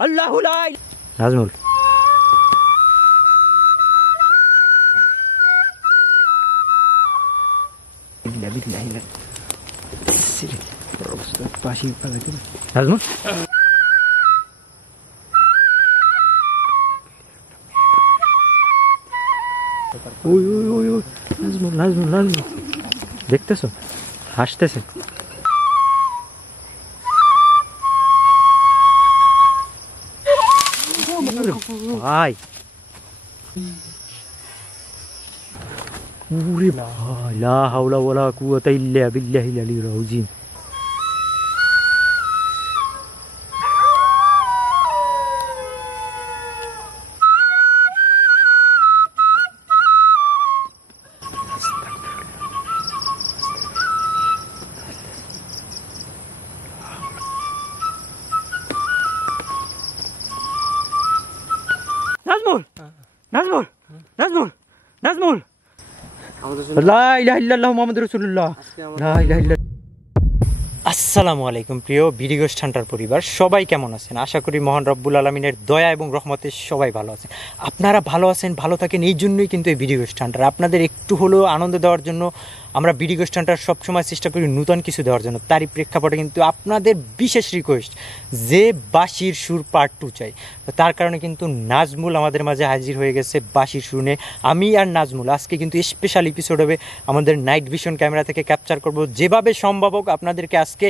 আল্লাহু লা নাজমুল নাজমুল ওই ওই ওই ওই নাজমুল নাজমুল নাজমুল দেখতেছো হাসতেছে ভাই ওরে ভাই লা হাওলা ওয়ালা কুওয়াতা ইল্লা বিল্লাহিল আলিয়্যিল আযীম নাজমুল নাজমুল নাজমুল নাজমুল লা ইলাহা ইল্লাল্লাহু মুহাম্মাদুর রাসূলুল্লাহ লা ইলাহা ইল্লাল্লাহ আসসালামু আলাইকুম প্রিয় বিডি গোস্ট হান্টার পরিবার সবাই কেমন আছেন আশা করি মহান রব্বুল আলামিনের দয়া এবং রহমতে সবাই ভালো আছেন আপনারা ভালো আছেন ভালো থাকেন এই জন্যই কিন্তু এই বিডি গোস্ট হান্টার আপনাদের একটু হলেও আনন্দ দেওয়ার জন্য আমরা বিডি গোস্ট হান্টার সবসময় চেষ্টা করি নতুন কিছু দেওয়ার জন্য তারই প্রেক্ষাপটে কিন্তু আপনাদের বিশেষ রিকোয়েস্ট যে বাঁশির সুর পার্ট 2 চাই তার কারণে কিন্তু নাজমুল আমাদের মাঝে হাজির হয়ে গেছে বাঁশির সুর নিয়ে আমি আর নাজমুল আজকে কিন্তু স্পেশাল এপিসোড হবে আমাদের নাইট ভিশন ক্যামেরা থেকে ক্যাপচার করব যেভাবে সম্ভব হোক আপনাদেরকে আজকে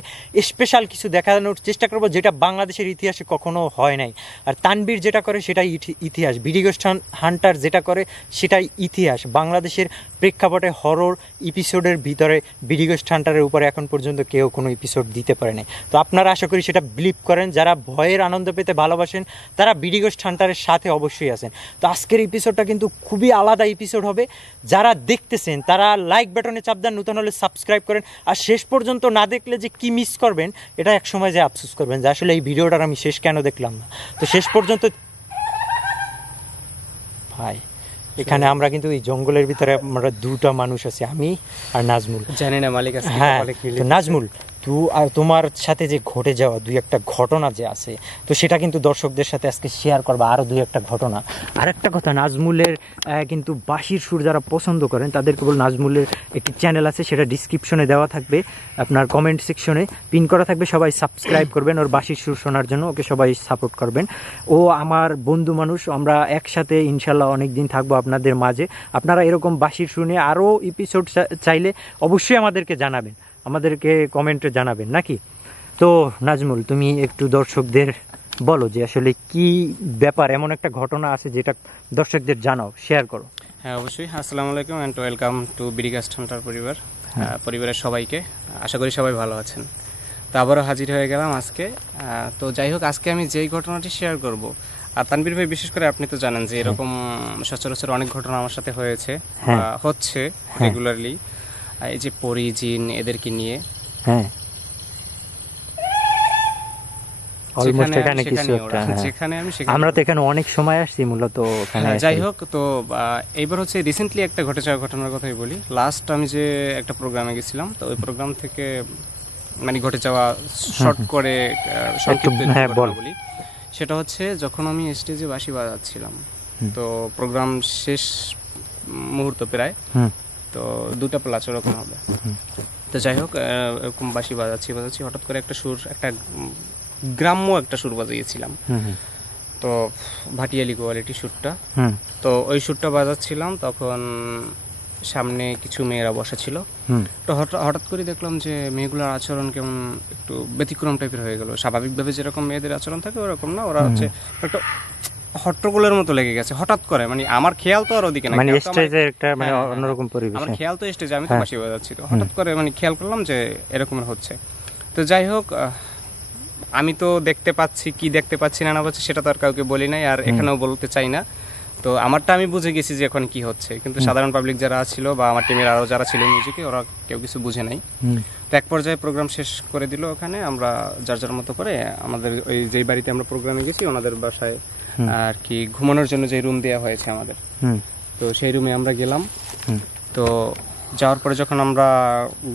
স্পেশাল কিছু দেখানোর চেষ্টা করব যেটা বাংলাদেশের ইতিহাসে কখনো হয় নাই আর তানবীর যেটা করে সেটাই ইতিহাস বিডি গোস্ট হান্টার যেটা করে সেটাই ইতিহাস বাংলাদেশের প্রেক্ষাপটে হরর এপিসোডের ভিতরে বিডি গোস্ট হান্টারের উপরে এখন পর্যন্ত কেউ কোনো এপিসোড দিতে পারে নাই তো আপনারা আশা করি সেটা বিলিভ করেন যারা ভয়ের আনন্দ পেতে ভালোবাসেন তারা বিডি গোস্ট হান্টারের সাথে অবশ্যই আছেন তো আজকের এপিসোডটা কিন্তু খুবই আলাদা এপিসোড হবে যারা দেখতেছেন তারা লাইক বাটনে চাপ দেন নতুন হলে সাবস্ক্রাইব করেন আর শেষ পর্যন্ত না দেখলে যে কি মিস করবেন এটা এক সময় যে আফসোস করবেন যে আসলে এই ভিডিওটার আমি শেষ কেন দেখলাম না তো শেষ পর্যন্ত ভাই এখানে আমরা কিন্তু এই জঙ্গলের ভিতরে আমরা দুটো মানুষ আছি আমি আর নাজমুল জানি না মালিক আছে হ্যাঁ নাজমুল আর তোমার সাথে যে ঘটে যাওয়া দুই একটা ঘটনা যে আছে তো সেটা কিন্তু দর্শকদের সাথে আজকে শেয়ার করবা আরও দুই একটা ঘটনা আর একটা কথা নাজমুলের কিন্তু বাঁশির সুর যারা পছন্দ করেন তাদের কেবল নাজমুলের একটি চ্যানেল আছে সেটা ডিসক্রিপশনে দেওয়া থাকবে আপনার কমেন্ট সেকশনে পিন করা থাকবে সবাই সাবস্ক্রাইব করবেন ওর বাঁশির সুর শোনার জন্য ওকে সবাই সাপোর্ট করবেন ও আমার বন্ধু মানুষ আমরা একসাথে ইনশাল্লাহ অনেক দিন থাকবো আপনাদের মাঝে আপনারা এরকম বাঁশির শুনে আরও এপিসোড চাইলে অবশ্যই আমাদেরকে জানাবেন আমাদেরকে কমেন্টে জানাবেন নাকি তো নাজমুল তুমি একটু দর্শকদের বলো যে আসলে কি ব্যাপার এমন একটা ঘটনা আছে যেটা দর্শকদের জানাও শেয়ার করো হ্যাঁ অবশ্যই আসসালামু আলাইকুম and welcome to BD ghost hunter পরিবার পরিবারের সবাইকে আশা করি সবাই ভালো আছেন তো আবারও হাজির হয়ে গেলাম আজকে তো যাই হোক আজকে আমি যেই ঘটনাটি শেয়ার করব আর তানবীর ভাই বিশেষ করে আপনি তো জানেন যে এরকম সচরাচর অনেক ঘটনা আমার সাথে হয়েছে হচ্ছে রেগুলারলি এই যে পরি জিন এদেরকে নিয়ে হ্যাঁ আমরা তো এখানে অনেক সময় আসছি মূলত যাই হোক তো এইবার হচ্ছে রিসেন্টলি একটা ঘটে যাওয়া ঘটনার কথাই বলি লাস্ট আমি যে একটা প্রোগ্রামে গেছিলাম তো ওই প্রোগ্রাম থেকে মানে ঘটে যাওয়া শর্ট করে বলি সেটা হচ্ছে যখন আমি স্টেজে বাঁশি বাজাচ্ছিলাম তো প্রোগ্রাম শেষ মুহূর্ত প্রায় তো দুটা প্লাচ ওরকম হবে তো যাই হোক এরকম বাঁশি বাজাচ্ছি হঠাৎ করে একটা সুর একটা গ্রাম্য একটা সুর বাজিয়েছিলাম তো ভাটিয়ালি কোয়ালিটি সুরটা তো ওই সুরটা বাজাচ্ছিলাম তখন সামনে কিছু মেয়েরা বসা ছিল তো হঠাৎ করে দেখলাম যে মেয়েগুলোর আচরণ কেমন একটু ব্যতিক্রম টাইপের হয়ে গেল স্বাভাবিকভাবে যেরকম মেয়েদের আচরণ থাকে ওরকম না ওরা হচ্ছে একটা হট্টগোলের মতো লেগে গেছে হঠাৎ করে মানে আমার খেয়াল তো আর ওদিকে না মানে স্টেজে একটা মানে অন্যরকম পরিবেশ আমার খেয়াল তো স্টেজে আমি তো বাঁশি বাজাচ্ছি তো হঠাৎ করে মানে খেয়াল করলাম যে এরকম হচ্ছে তো যাই হোক আমি তো দেখতে পাচ্ছি কি দেখতে পাচ্ছি না পাচ্ছি সেটা তো আর কাউকে বলি নাই আর এখানেও বলতে চাই না তো আমারটা আমি বুঝে গেছি যে এখন কি হচ্ছে কিন্তু সাধারণ পাবলিক যারা ছিল বা আমার টিমের আরো যারা ছিল মিউজিকে ওরা কেউ কিছু বুঝে নাই তো এক পর্যায়ে প্রোগ্রাম শেষ করে দিল ওখানে আমরা যার যার মতো করে আমাদের ওই যেই বাড়িতে আমরা প্রোগ্রামে গেছি ওনাদের বাসায় আর কি ঘুমানোর জন্য যে রুম দেওয়া হয়েছে আমাদের তো সেই রুমে আমরা গেলাম তো যাওয়ার পরে যখন আমরা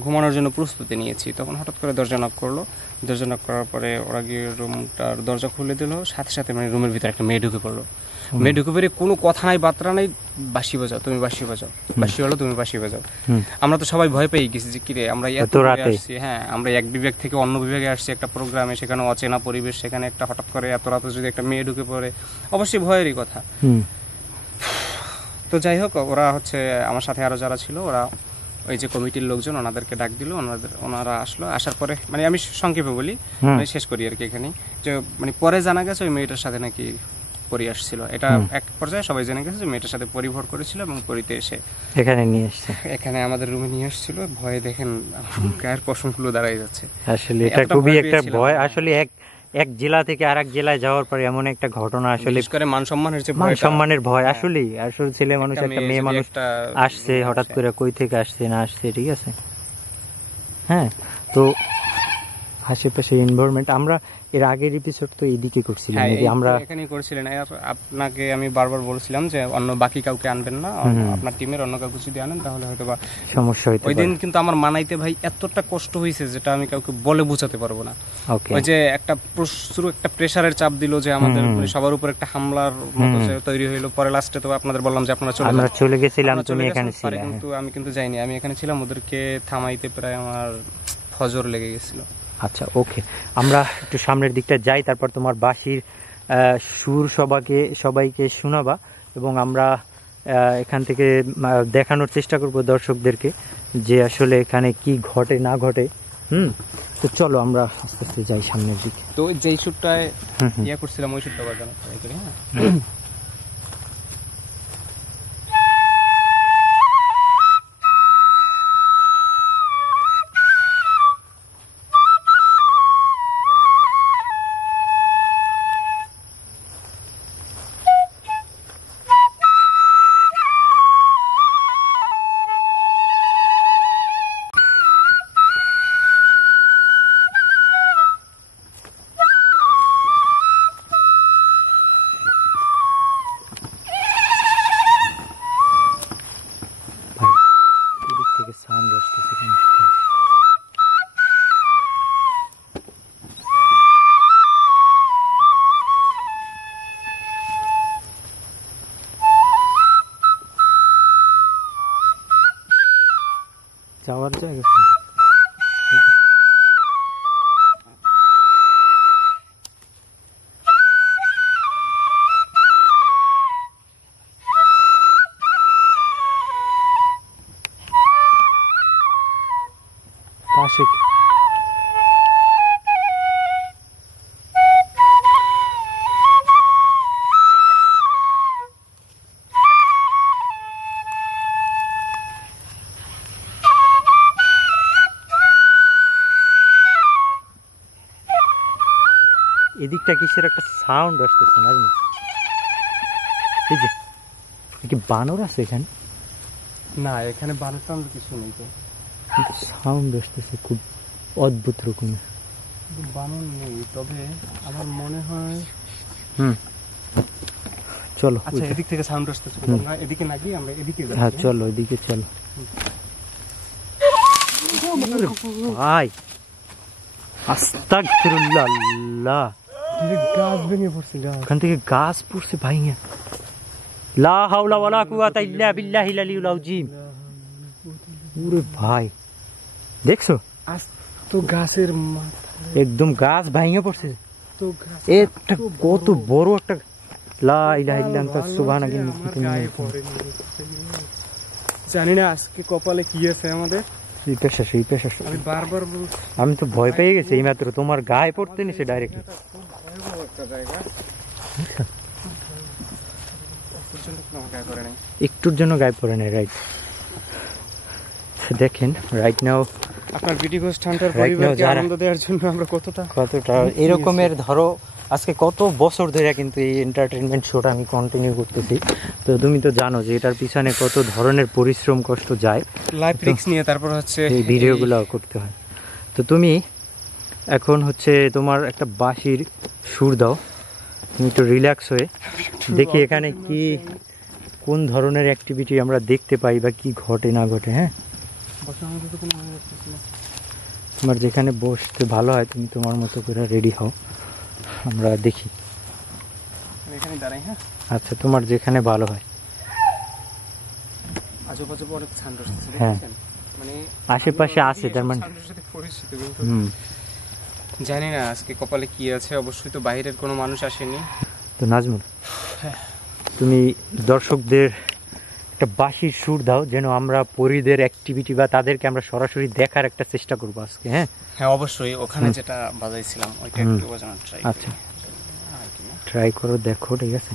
ঘুমানোর জন্য প্রস্তুতি নিয়েছি তখন হঠাৎ করে দরজা নক করলো। দরজা নক করার পরে ওরা গিয়ে রুমটার দরজা খুলে দিল, সাথে সাথে মানে রুমের ভিতরে একটা মেয়ে ঢুকে পড়লো। মেয়ে ঢুকে পড়ে কোনো কথা নাই বার্তা নাই, বাঁশি বাজাও তুমি, বাঁশি বাজাও, বাঁশি হলো তুমি, বাঁশি বাজাও। আমরা তো সবাই ভয় পেয়ে গেছি যে কিরে আমরা এত রাতে আসছি, হ্যাঁ আমরা এক বিভাগ থেকে অন্য বিভাগে আসছি একটা প্রোগ্রামে, সেখানে অচেনা পরিবেশ, সেখানে একটা হঠাৎ করে এত রাতে যদি একটা মেয়ে ঢুকে পড়ে অবশ্যই ভয়েরই কথা। তো যাই হোক, ওরা হচ্ছে আমার সাথে আরো যারা ছিল ওরা ওই যে কমিটির লোকজন ওনাদেরকে ডাক দিল, ওনারা আসলো। আসার পরে মানে আমি সংক্ষেপে বলি, শেষ করি আর কি এখানে, যে মানে পরে জানা গেছে ওই মেয়েটার সাথে নাকি পরি আসছিল। এটা এক পর্যায়ে সবাই জেনে গেছে যে মেয়েটার সাথে পরিভর করেছিল এবং পরিতে এসে এখানে নিয়ে আসছে, এখানে আমাদের রুমে নিয়ে আসছিল। ভয়ে দেখেন গায়ের পশমগুলো দাঁড়াই যাচ্ছে। আসলে এটা খুবই একটা ভয়। আসলে এক জেলা থেকে আরেক জেলায় যাওয়ার পরে এমন একটা ঘটনা, আসলে করে মান সম্মানের যে মান সম্মানের ভয়। আসলে ছেলে মানুষ, একটা মেয়ে মানুষ আসছে হঠাৎ করে, কই থেকে আসছে না আসছে, ঠিক আছে। হ্যাঁ, তো আশেপাশে এনভায়রনমেন্ট আমরা এর আগের এপিসোড তো এইদিকে করছিলাম, আমরা এখানেই করেছিলেন। আপনাকে আমি বারবার বলছিলাম যে অন্য বাকি কাউকে আনবেন না, আপনার টিমের অন্য কাউকে যদি আনেন তাহলে হয়তো বা সমস্যা হইতে পারে। ওই দিন কিন্তু আমার মানাইতে ভাই এতটা কষ্ট হয়েছে যেটা আমি কাউকে বলে বোঝাতে পারবো না। ওই যে একটা প্রচুর একটা প্রেসারের চাপ দিল যে আমাদের সবার উপর একটা হামলার মতো তৈরি হইলো। পরে লাস্টে তো আপনাদের বললাম যে আপনারা চলে গেছিলাম, তুমি এখানে ছিলে, কিন্তু আমি কিন্তু যাইনি, আমি এখানে ছিলাম। ওদেরকে থামাইতে প্রায় আমার ফজর লেগে গেছিল। আচ্ছা, ওকে, আমরা একটু সামনের দিকটা যাই, তারপর তোমার বাঁশির সুর সবাইকে শোনাবা এবং আমরা এখান থেকে দেখানোর চেষ্টা করব দর্শকদেরকে যে আসলে এখানে কি ঘটে না ঘটে। তো চলো আমরা আস্তে আস্তে যাই সামনের দিকে। তো যেই সুরটায় ইয়া করছিলাম ওই সুরটা বাজানো ট্রাই করি। হ্যাঁ, সাউন্ড আসতেছে কেন? যাওয়ার জায়গা পাশে এদিকটা কিসের একটা সাউন্ড আসতেছে না? এই যে কি বানর আছে এখানে? না, এখানে বানর টানর কিছু নেই, তো সাউন্ড আসতেছে খুব অদ্ভুত রকমের। বানর নেই, তবে আমার মনে হয় চলো। আচ্ছা, এদিক থেকে সাউন্ড আসতেছে, আমরা এদিকে না গিয়ে আমরা এদিকে যাই। হ্যাঁ চলো, এদিকে চলো। ভাই আস্তাগফিরুল্লাহ, আল্লাহ, গাছ ভেঙে পড়ছে, ওখান থেকে গাছ পড়ছে ভাইয়া। লা হাওলা ওয়ালা কুওয়াতা ইল্লা বিল্লাহিল আলিয়্যিল আযীম। ওরে ভাই দেখছো তো গাছের একদম গাছ ভাঙে পড়ছে। এটা কত বড় একটা, লা ইলাহা ইল্লা আনতা সুবহানাকা ইন্নী কুনতু মিনাল জালিমিন। জানি না আজকে কপালে কি আছে আমাদের। এই পেশা আমি বারবার বলছি, আমি তো ভয় পেয়ে গেছি এই মাত্র, তোমার গায়ে পড়তে নিছে ডাইরেক্টলি। একটুর জন্য গায়ে পড়ে নেই, রাইট? দেখেন রাইট নাও আপনার ভিডিগোস্ট হান্টার পরিবারকে আনন্দ দেওয়ার জন্য আমরা কতটা এরকমের, ধরো আজকে কত বছর ধরে কিন্তু এই এন্টারটেইনমেন্ট শোটা আমি কন্টিনিউ করতেছি। তো তুমি তো জানো যে এটার পিছনে কত ধরনের পরিশ্রম কষ্ট যায়, লাইফ রিস্ক নিয়ে তারপর হচ্ছে এই ভিডিওগুলো করতে হয়। তো তুমি এখন হচ্ছে তোমার একটা বাঁশির সুর দাও, তুমি একটু রিল্যাক্স হয়ে দেখি এখানে কি কোন ধরনের অ্যাক্টিভিটি আমরা দেখতে পাই বা কি ঘটে না ঘটে। হ্যাঁ তোমার যেখানে বসতে ভালো হয় তুমি তোমার মতো করে রেডি হও, আমরা দেখি। এখানে দাঁড়াই। হ্যাঁ আচ্ছা, তোমার যেখানে ভালো হয়। আজেবাজে অনেক ছান্ড আসছে, হ্যাঁ দেখছেন? মানে আশেপাশে আছে, তার মানে ছান্ডের সাথে পরিচিত, কিন্তু জানি না আজকে কপালে কি আছে। অবশ্যই তো বাইরের কোনো মানুষ আসেনি। তো নাজমুল, তুমি দর্শকদের একটা বাঁশির সুর দাও, যেন আমরা পরীদের অ্যাক্টিভিটি বা তাদেরকে আমরা সরাসরি দেখার একটা চেষ্টা করবো আজকে। হ্যাঁ হ্যাঁ অবশ্যই, ওখানে যেটা বাজাইছিলাম ওইটা একটু বাজানোর ট্রাই। আচ্ছা ট্রাই করো, দেখো, ঠিক আছে?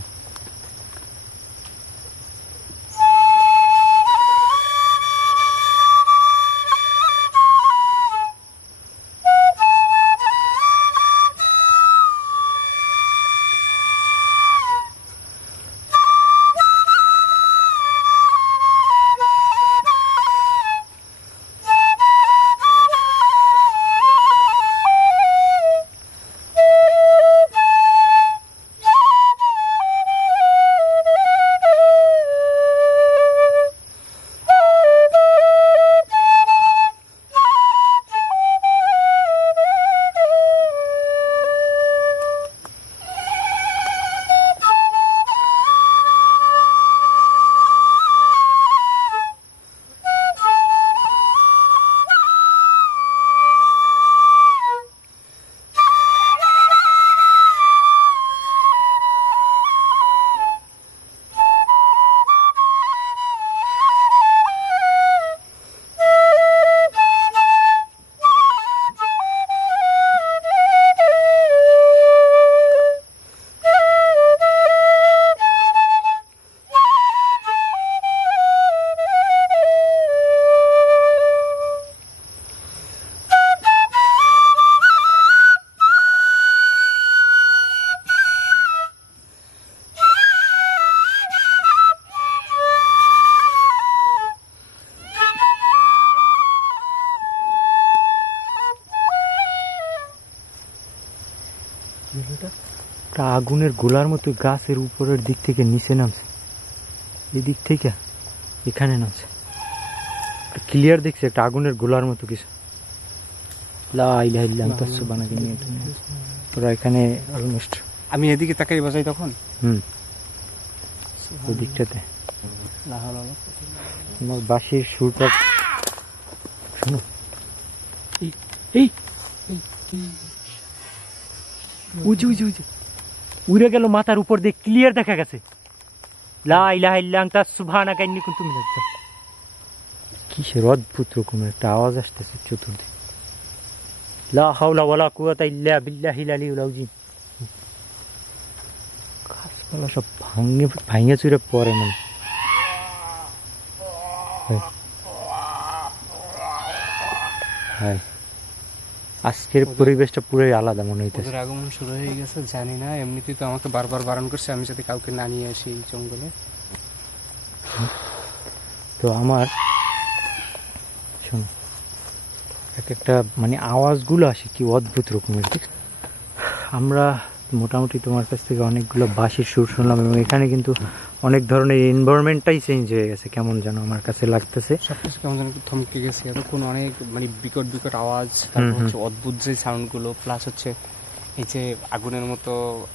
একটা আগুনের গোলার মতো গাছের উপরের দিক থেকে নিচে নামছে, এদিক থেকে এখানে নামছে। ক্লিয়ার দেখছি একটা আগুনের গোলার মতো কিছু। লা ইলাহা ইল্লাল্লাহ সুবহানাকা নিয়ে তোরা এখানে অলমোস্ট। আমি এদিকে তাকাই বাজাই তখন। ওই দিকটাতে তোমার বাঁশির সুরটা শোনো। এই উড়ে গেল মাথার উপর দিয়ে, ক্লিয়ার দেখা গেছে। লা ইলাহা ইল্লাল্লাহ সুবহানাকা ইন্নী কুনতু মিনাজ জালিমিন। কিসের অদ্ভুত রকমের একটা আওয়াজ আসতেছে চতুর্দিকে। লা হাওলা ওয়ালা কুওয়াতা ইল্লা বিল্লাহিল আলিয়্যিল আযীম। গাছপালা সব ভাঙে চুরে পড়ে মনে। হ্যাঁ আজকের পরিবেশটা পুরোই আলাদা মনে হইতেছে। ওদের আগমন শুরু হয়ে গেছে, জানি না। এমনিতেই তো আমাকে বারবার বারণ করছে আমি যাতে কাউকে না নিয়ে আসি এই জঙ্গলে। তো আমার শোনো, এক একটা মানে আওয়াজগুলো আসে কি অদ্ভুত রকমের। আমরা মোটামুটি তোমার কাছ থেকে অনেকগুলো বাঁশির সুর শুনলাম, এবং এখানে কিন্তু অনেক ধরনের এনভায়রনমেন্টটাই চেঞ্জ হয়ে গেছে, কেমন যেন আমার কাছে লাগতেছে। সবকিছু কেমন যেন থমকে গেছে। এতক্ষণ অনেক মানে বিকট বিকট আওয়াজ, তারপর হচ্ছে অদ্ভুত যে সাউন্ডগুলো, প্লাস হচ্ছে এই যে আগুনের মতো,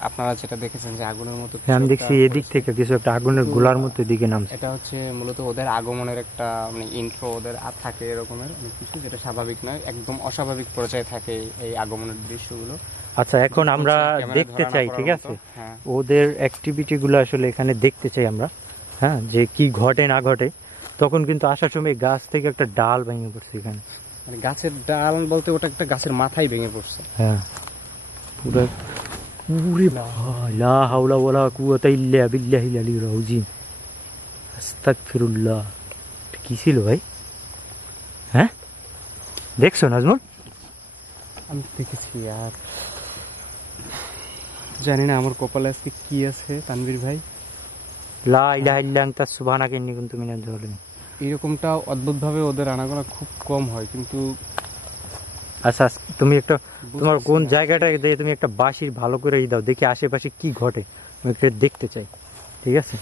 আপনারা যেটা দেখেছেন যে আগুনের মতো আমি দেখছি এদিক থেকে কিছু একটা আগুনের গোলার মতো দিকে নামছে। এটা হচ্ছে মূলত ওদের আগমনের একটা মানে ইন্ট্রো ওদের থাকে এরকমের অনেক কিছু, যেটা স্বাভাবিক নয়, একদম অস্বাভাবিক পর্যায়ে থাকে এই আগমনের দৃশ্যগুলো। আচ্ছা এখন আমরা দেখতে চাই, ঠিক আছে, ওদের অ্যাক্টিভিটি গুলো আসলে এখানে দেখতে চাই আমরা। হ্যাঁ, যে কি ঘটে না ঘটে। তখন কিন্তু আসার সময় গাছ থেকে একটা ডাল ভেঙে পড়ছে এখানে। মানে গাছের ডাল বলতে ওটা একটা গাছের মাথায় ভেঙে পড়ছে। হ্যাঁ পুরো। ওরে ভাই, লা হাওলা ওয়ালা কুওয়াতা ইল্লা বিল্লাহিল আলিয়্যিল আযীম। আস্তাগফিরুল্লাহ। কি ছিল ভাই? হ্যাঁ দেখছো নাজমুল? আমি দেখেছি, আর জানি না আমার কপালে আজকে কি আছে তানভীর ভাই। লা ইলাহা ইল্লাল্লাহ সুবহানাকা ইন্নী কুনতু মিনাজ জালিমিন। এরকমটা অদ্ভুতভাবে ওদের আনাগোনা খুব কম হয়, কিন্তু আচ্ছা তুমি একটা তোমার কোন জায়গাটা দিয়ে তুমি একটা বাঁশির ভালো করে দাও, দেখি আশেপাশে কি ঘটে, আমি একটু দেখতে চাই, ঠিক আছে?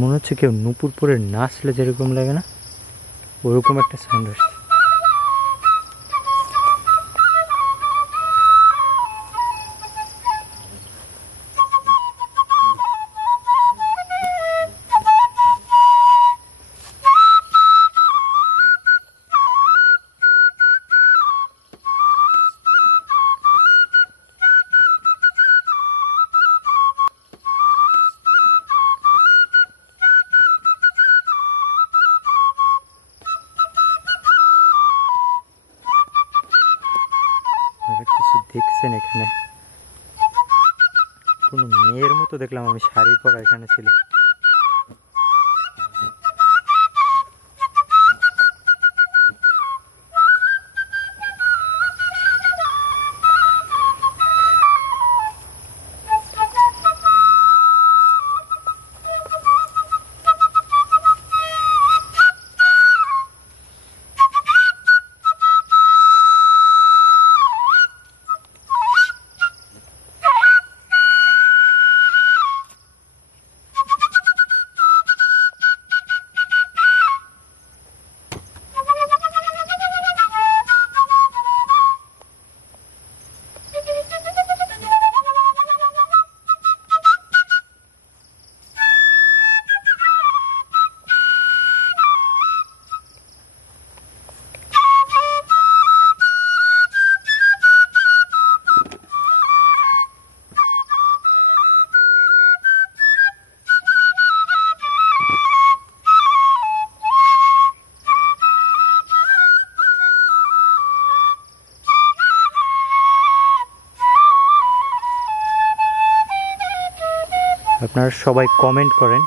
মনে হচ্ছে কেউ নুপুর পরে নাচলে যেরকম লাগে না, ওরকম একটা সাউন্ড আসছে। কিছু দেখছেন এখানে? কোনো মেয়ের মতো দেখলাম আমি, শাড়ি পরা এখানে ছিল। আপনারা সবাই কমেন্ট করেন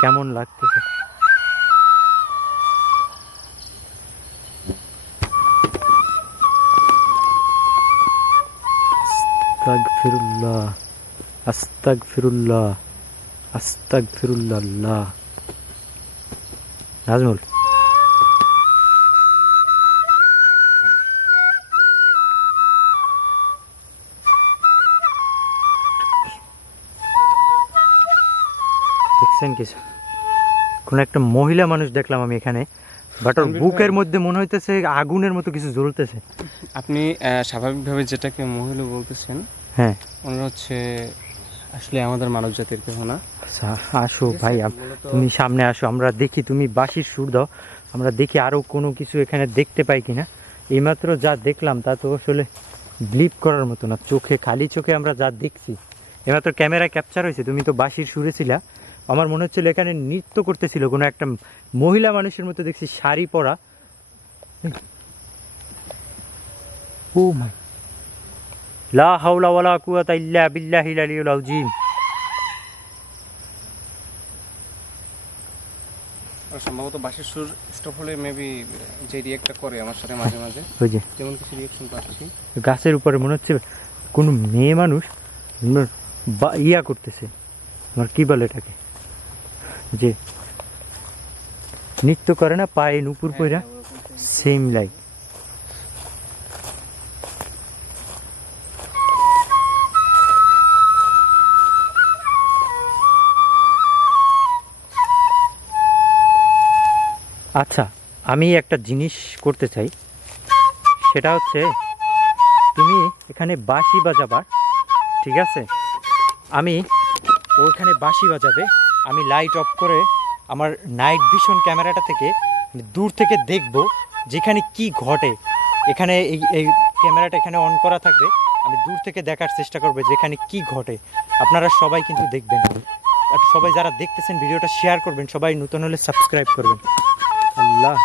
কেমন লাগতেছে। আস্তাগফিরুল্লাহ, আস্তাগফিরুল্লাহ, আস্তাগফিরুল্লাহ। নাজমুল, দেখছেন কিছু? কোন একটা মহিলা মানুষ দেখলাম আমি এখানে, বাট ওর বুকের মধ্যে মনে হইতেছে আগুনের মতো কিছু জ্বলতেছে। আপনি স্বাভাবিকভাবে যেটাকে মহিলা বলতেছেন, হ্যাঁ, ওনারা হচ্ছে আসলে আমাদের মানব জাতির কেহ না। আসো ভাই, তুমি সামনে আসো, আমরা দেখি। তুমি বাঁশির সুর দাও, আমরা দেখি আরো কোনো কিছু এখানে দেখতে পাই কিনা। এইমাত্র যা দেখলাম তা তো আসলে ব্লিপ করার মতো না, চোখে, খালি চোখে আমরা যা দেখছি। এইমাত্র ক্যামেরা ক্যাপচার হয়েছে, তুমি তো বাঁশির সুরে ছিলা। আমার মনে হচ্ছিল এখানে নৃত্য করতেছিল কোনো একটা মহিলা মানুষের মতো, দেখছি শাড়ি পরা। ও মাই, লা হাওলা ওয়ালা কুওয়াতা ইল্লা বিল্লাহিল আলিয়্যিল আযীম। সম্ভবত বাঁশির সুর স্টপ হলে মেবি যে রিয়েক্টটা করে আমার সাথে মাঝে মাঝে, ওই যে যেমন কিছু রিয়েকশন পাচ্ছি গাছের উপরে, মনে হচ্ছে কোনো মেয়ে মানুষ ইয়া করতেছে, আমার কি বলে এটাকে, যে নৃত্য করে না, পায়ে নুপুর পইরা, সেম লাইক। আচ্ছা, আমি একটা জিনিস করতে চাই, সেটা হচ্ছে তুমি এখানে বাঁশি বাজাবা, ঠিক আছে? আমি ওখানে বাঁশি বাজাবে, আমি লাইট অফ করে আমার নাইট ভিশন ক্যামেরাটা থেকে দূর থেকে দেখব যেখানে কি ঘটে। এখানে এই ক্যামেরাটা এখানে অন করা থাকবে, আমি দূর থেকে দেখার চেষ্টা করবো যেখানে কি ঘটে। আপনারা সবাই কিন্তু দেখবেন, আর সবাই যারা দেখতেছেন ভিডিওটা শেয়ার করবেন, সবাই নতুন হলে সাবস্ক্রাইব করবেন। আল্লাহ,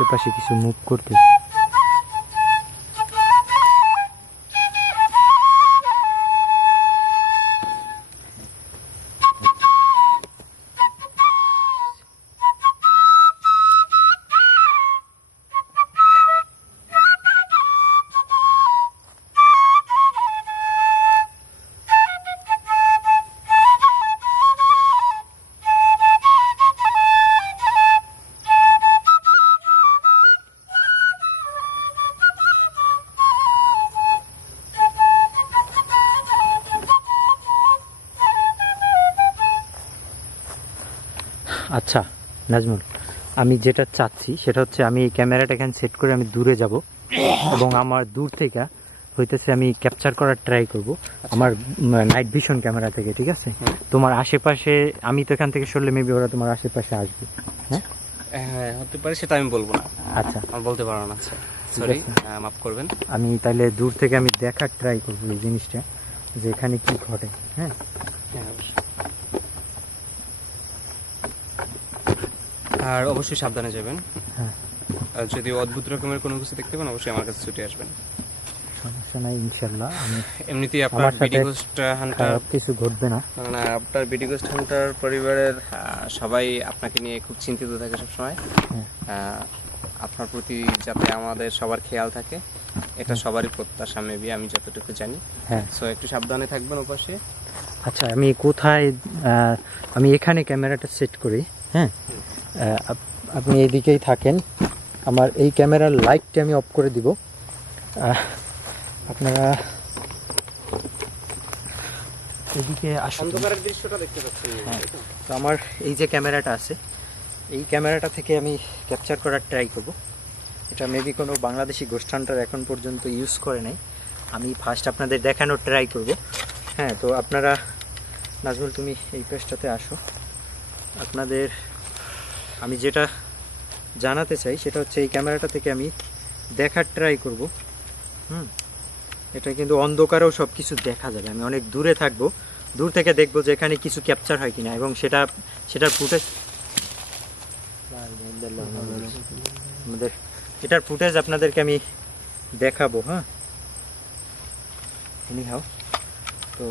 আশেপাশে কিছু মুভ করতে। আচ্ছা নাজমুল, আমি যেটা চাচ্ছি সেটা হচ্ছে আমি এই ক্যামেরাটা এখানে সেট করে আমি দূরে যাব এবং আমার দূর থেকে হইতেছে আমি ক্যাপচার করার ট্রাই করব আমার নাইট ভিশন ক্যামেরা থেকে, ঠিক আছে? তোমার আশেপাশে আমি তো এখান থেকে সরলে মেবি ওরা তোমার আশেপাশে আসবে। হ্যাঁ হ্যাঁ হতে পারে, সেটা আমি বলবো না। আচ্ছা, আমি বলতে পারবো না, আচ্ছা সরি, মাফ করবেন। আমি তাহলে দূর থেকে আমি দেখার ট্রাই করবো এই জিনিসটা যে এখানে কি ঘটে। হ্যাঁ আর অবশ্যই সাবধানে যাবেন। হ্যাঁ, আর যদি অদ্ভুত রকমের কোনো কিছু দেখতে পান অবশ্যই আমার কাছে ছুটে আসবেন। সমস্যা নাই ইনশাল্লাহ। আমি এমনিতেই আপনার বিডিগোস্ট হান্টার কিছু ঘটবে না, না আপনার বিডিগোস্ট হান্টার পরিবারের সবাই আপনাকে নিয়ে খুব চিন্তিত থাকে সবসময়। আপনার প্রতি যাতে আমাদের সবার খেয়াল থাকে এটা সবারই প্রত্যাশা মেবি, আমি যতটুকু জানি। হ্যাঁ, সো একটু সাবধানে থাকবেন ওপাশে। আচ্ছা, আমি কোথায় আমি এখানে ক্যামেরাটা সেট করি। হ্যাঁ, আপনি এদিকেই থাকেন, আমার এই ক্যামেরার লাইটটা আমি অফ করে দিব। আপনারা এদিকে আসুন, অন্ধকারের দৃশ্যটা দেখতে পাচ্ছেন। হ্যাঁ, তো আমার এই যে ক্যামেরাটা আছে এই ক্যামেরাটা থেকে আমি ক্যাপচার করার ট্রাই করব। এটা মেবি কোনো বাংলাদেশি গোস্ট হান্টার এখন পর্যন্ত ইউজ করে নাই, আমি ফার্স্ট আপনাদের দেখানোর ট্রাই করব। হ্যাঁ, তো আপনারা নাজমুল তুমি এই পেজটাতে আসো। আপনাদের আমি যেটা জানাতে চাই সেটা হচ্ছে এই ক্যামেরাটা থেকে আমি দেখার ট্রাই করব। এটা কিন্তু অন্ধকারেও সব কিছু দেখা যাবে, আমি অনেক দূরে থাকবো, দূর থেকে দেখবো যে এখানে কিছু ক্যাপচার হয় কিনা এবং সেটার ফুটেজ এটার ফুটেজ আপনাদেরকে আমি দেখাবো। হ্যাঁ, এনিহাউ, তো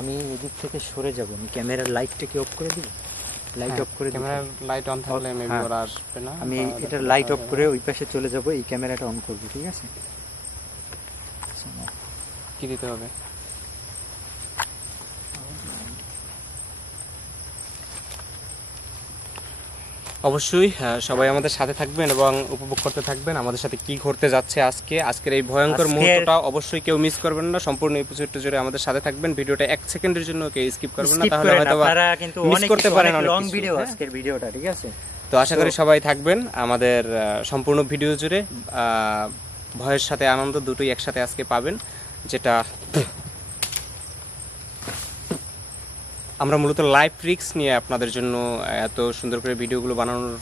আমি এদিক থেকে সরে যাব, আমি ক্যামেরার লাইটটাকে অফ করে দিব। লাইট অফ করে ক্যামেরার লাইট অন থাকলে মেবি ওরা আসবে না। আমি এটার লাইট অফ করে ওই পাশে চলে যাব, এই ক্যামেরাটা অন করব, ঠিক আছে? কি দিতে হবে? অবশ্যই সবাই আমাদের সাথে থাকবেন এবং উপভোগ করতে থাকবেন আমাদের সাথে কি ঘটতে যাচ্ছে আজকের এই ভয়ঙ্কর মুহূর্তটা অবশ্যই কেউ মিস করবেন না। সম্পূর্ণ এপিসোডটা জুড়ে আমাদের সাথে থাকবেন, ভিডিওটা 1 সেকেন্ডের জন্য কেউ স্কিপ করবেন না, তাহলে হয়তো আপনারা কিন্তু মিস করতে পারেন অনেক লং ভিডিও আজকের ভিডিওটা, ঠিক আছে? তো আশা করি সবাই থাকবেন আমাদের সম্পূর্ণ ভিডিও জুড়ে। ভয়ের সাথে আনন্দ দুটোই একসাথে আজকে পাবেন, যেটা আমরা মূলত লাইভ ট্রিক্স নিয়ে আপনাদের জন্য এত সুন্দর করে ভিডিওগুলো বানানোর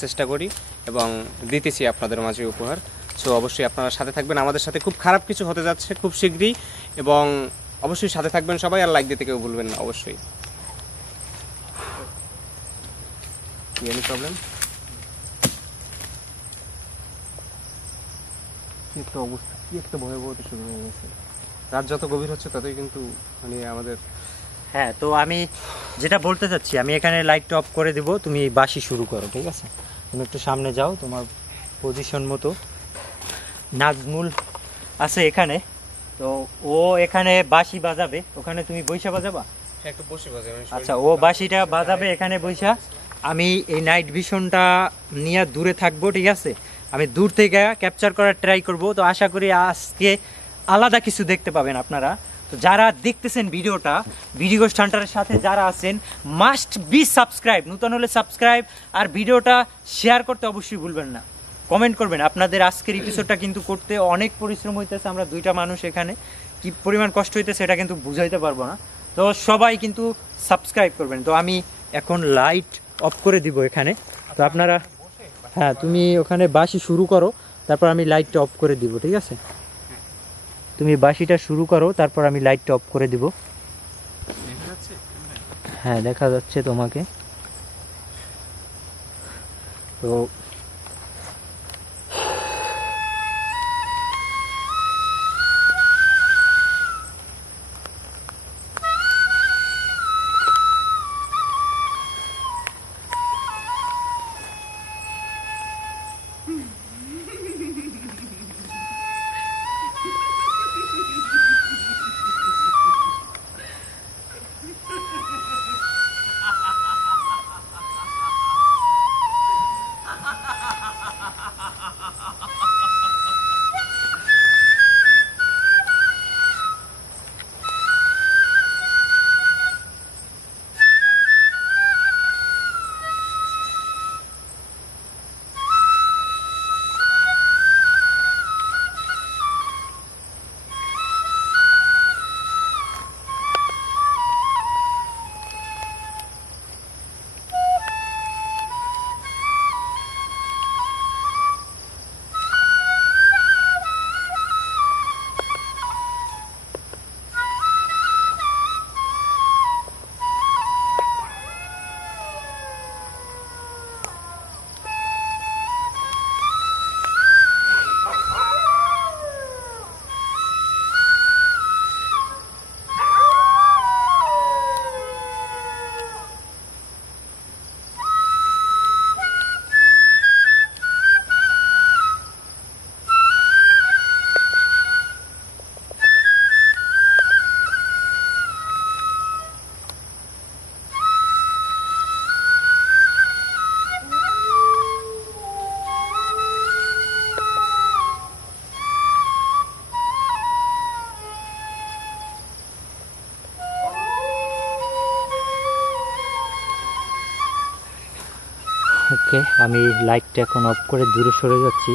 চেষ্টা করি এবং দিতেছি আপনাদের মাঝে উপহার। সো অবশ্যই আপনারা সাথে থাকবেন, আমাদের সাথে খুব খারাপ কিছু হতে যাচ্ছে খুব শীঘ্রই, এবং অবশ্যই সাথে থাকবেন সবাই, আর লাইক দিতে কেউ ভুলবেন না অবশ্যই। Any problem? কি একটা অবস্থা, কি একটা ভয়াবহতা শুরু হয়ে গেছে। রাত যত গভীর হচ্ছে ততই কিন্তু মানে আমাদের। হ্যাঁ, তো আমি যেটা বলতে চাচ্ছি, আমি এখানে লাইটটা অফ করে দিব, তুমি বাঁশি শুরু করো, ঠিক আছে? তুমি একটু সামনে যাও তোমার পজিশন মতো। নাজমুল আছে এখানে, তো ও এখানে বাঁশি বাজাবে, ওখানে তুমি বৈশা বাজাবা? একটু বসে বাজে। আচ্ছা, ও বাঁশিটা বাজাবে এখানে বৈশা, আমি এই নাইট ভিশনটা নিয়ে দূরে থাকবো, ঠিক আছে? আমি দূর থেকে ক্যাপচার করার ট্রাই করব। তো আশা করি আজকে আলাদা কিছু দেখতে পাবেন আপনারা। তো যারা দেখতেছেন ভিডিওটা, ভিডিও গোস্ট হান্টারের সাথে যারা আছেন, মাস্ট বি সাবস্ক্রাইব, নতুন হলে সাবস্ক্রাইব, আর ভিডিওটা শেয়ার করতে অবশ্যই ভুলবেন না, কমেন্ট করবেন। আপনাদের আজকের এপিসোডটা কিন্তু করতে অনেক পরিশ্রম হইতেছে, আমরা দুইটা মানুষ এখানে, কি পরিমাণ কষ্ট হইতেছে এটা কিন্তু বুঝাইতে পারবো না। তো সবাই কিন্তু সাবস্ক্রাইব করবেন। তো আমি এখন লাইট অফ করে দিব এখানে, তো আপনারা, হ্যাঁ তুমি ওখানে বাঁশি শুরু করো, তারপর আমি লাইটটা অফ করে দিব, ঠিক আছে? তুমি বাঁশিটা শুরু করো, তারপর আমি লাইটটা অফ করে দিব। হ্যাঁ, দেখা যাচ্ছে তোমাকে। তো ওকে, আমি লাইটটা এখন অফ করে দূরে সরে যাচ্ছি।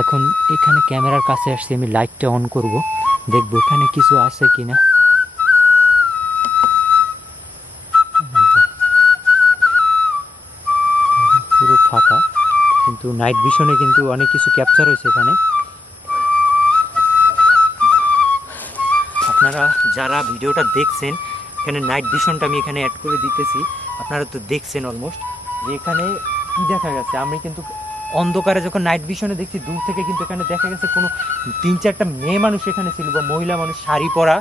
এখন এখানে ক্যামেরার কাছে আসছি, আমি লাইটটা অন করব, দেখবো এখানে কিছু আছে কিনা। পুরো ফাঁকা, কিন্তু নাইট ভিশনে কিন্তু অনেক কিছু ক্যাপচার হয়েছে এখানে। আপনারা যারা ভিডিওটা দেখছেন, এখানে নাইট ভিশনটা আমি এখানে অ্যাড করে দিতেছি, আপনারা তো দেখছেন অলমোস্ট যে এখানে কি দেখা গেছে। আমি কিন্তু অন্ধকারে যখন নাইট ভিশনে দেখছি দূর থেকে, কিন্তু এখানে দেখা গেছে কোনো 3-4টা মেয়ে মানুষ এখানে ছিল, বা মহিলা মানুষ শাড়ি পরা,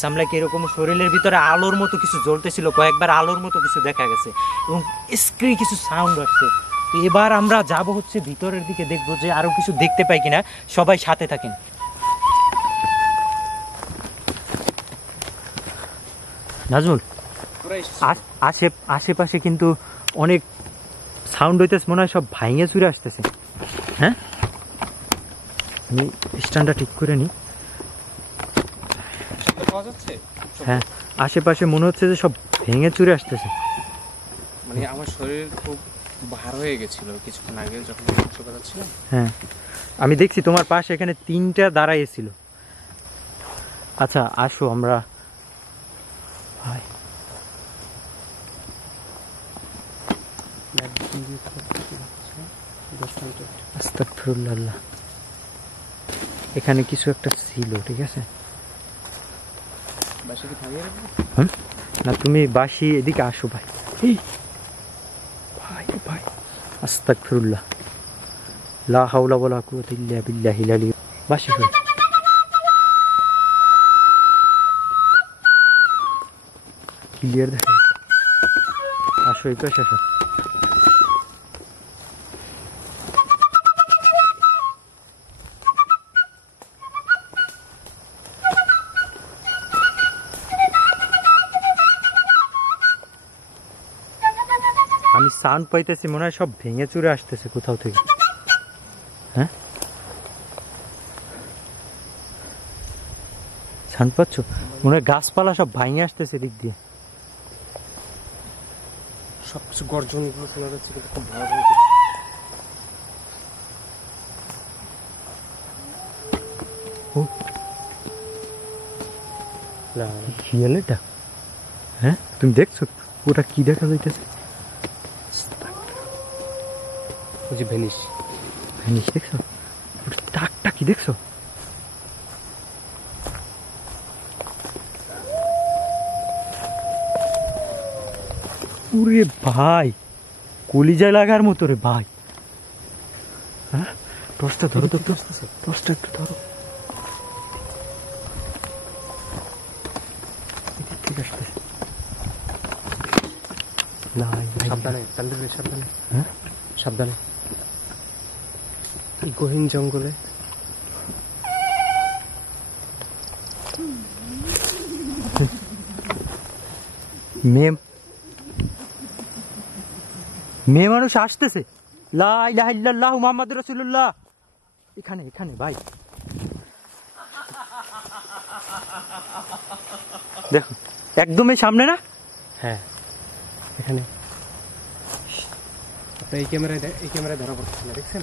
সামলাইকে এরকম শরীরের ভিতরে আলোর মতো কিছু জ্বলতেছিল, কয়েকবার আলোর মতো কিছু দেখা গেছে, এবং স্ক্রি কিছু সাউন্ড আসছে। তো এবার আমরা যাব হচ্ছে ভিতরের দিকে, দেখবো যে আরও কিছু দেখতে পাই কিনা। সবাই সাথে থাকেন। নাজমুল, আশেপাশে কিন্তু অনেক সাউন্ড হইতেছে, মনে হয় সব ভাঙে চুরে আসতেছে। হ্যাঁ, আমি স্ট্যান্ডটা ঠিক করে নিই। হ্যাঁ, আশেপাশে মনে হচ্ছে যে সব ভেঙে চুরে আসতেছে। মানে আমার শরীর খুব ভার হয়ে গেছিল কিছুক্ষণ আগে যখন মাংস বাজাচ্ছিলাম। হ্যাঁ, আমি দেখছি তোমার পাশে এখানে 3টা দাঁড়াইছিল। আচ্ছা আসো আমরা, ভাই আস্তাগফিরুল্লাহ, এখানে কিছু একটা ছিল, ঠিক আছে? না, তুমি বাসি এদিকে আসো ভাই। ভাই ভাই, আস্তাগফিরুল্লাহ, লা হাওলা ওয়ালা কুওয়াতা ইল্লা বিল্লাহিল আলী। বাসি শুন, ক্লিয়ার দেখা। আসো এই পাশে আসো। আমি সাউন্ড পাইতেছি, মনে হয় সব ভেঙে চুরে আসতেছে কোথাও থেকে। হ্যাঁ, সাউন্ড পাচ্ছ? মনে হয় গাছপালা সব ভাঙে আসতেছে দিক দিয়ে। সবকিছু গর্জনগুলো শোনা যাচ্ছে, কিন্তু খুব ভয়াবহ। রিয়েলটা? হ্যাঁ, তুমি দেখছো ওটা কি দেখা যাইতেছে? ভেনিশ ভেনিশ দেখছো? ওটা টাকটা কি দেখছো? ওরে ভাই, কলিজা লাগার মতো রে ভাই। হ্যাঁ, টর্চটা ধরো তো, টর্চটা একটু ধরো। ঠিক আছে, সাবধানে, সাবধানে। হ্যাঁ, সাবধানে, এই গহীন জঙ্গলে। মেয়ে মানুষ আসতেছে। লা ইলাহা ইল্লাল্লাহু মুহাম্মাদুর রাসূলুল্লাহ। এখানে এখানে ভাই, দেখো একদমই সামনে না? হ্যাঁ, এখানে। এই ক্যামেরায় ধরা পড়ছে না, দেখছেন?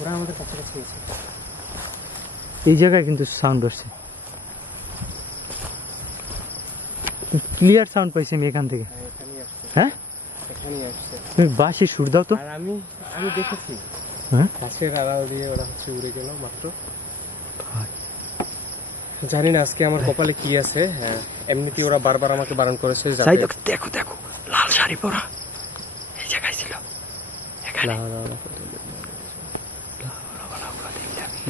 ওরা আমাদের কাছাকাছি আছে। এই জায়গায় কিন্তু সাউন্ড আসছে, ক্লিয়ার সাউন্ড পাইছি আমি এখান থেকে। হ্যাঁ, তুমি বাসি সুর দাও তো। আর আমি দেখেছি, হ্যাঁ, গাছের আড়াল দিয়ে ওরা হচ্ছে উড়ে গেল মাত্র। জানি না আজকে আমার কপালে কি আছে। হ্যাঁ, এমনিতে ওরা বারবার আমাকে বারণ করেছে। দেখো দেখো, লাল শাড়ি পরা এই জায়গায় ছিল।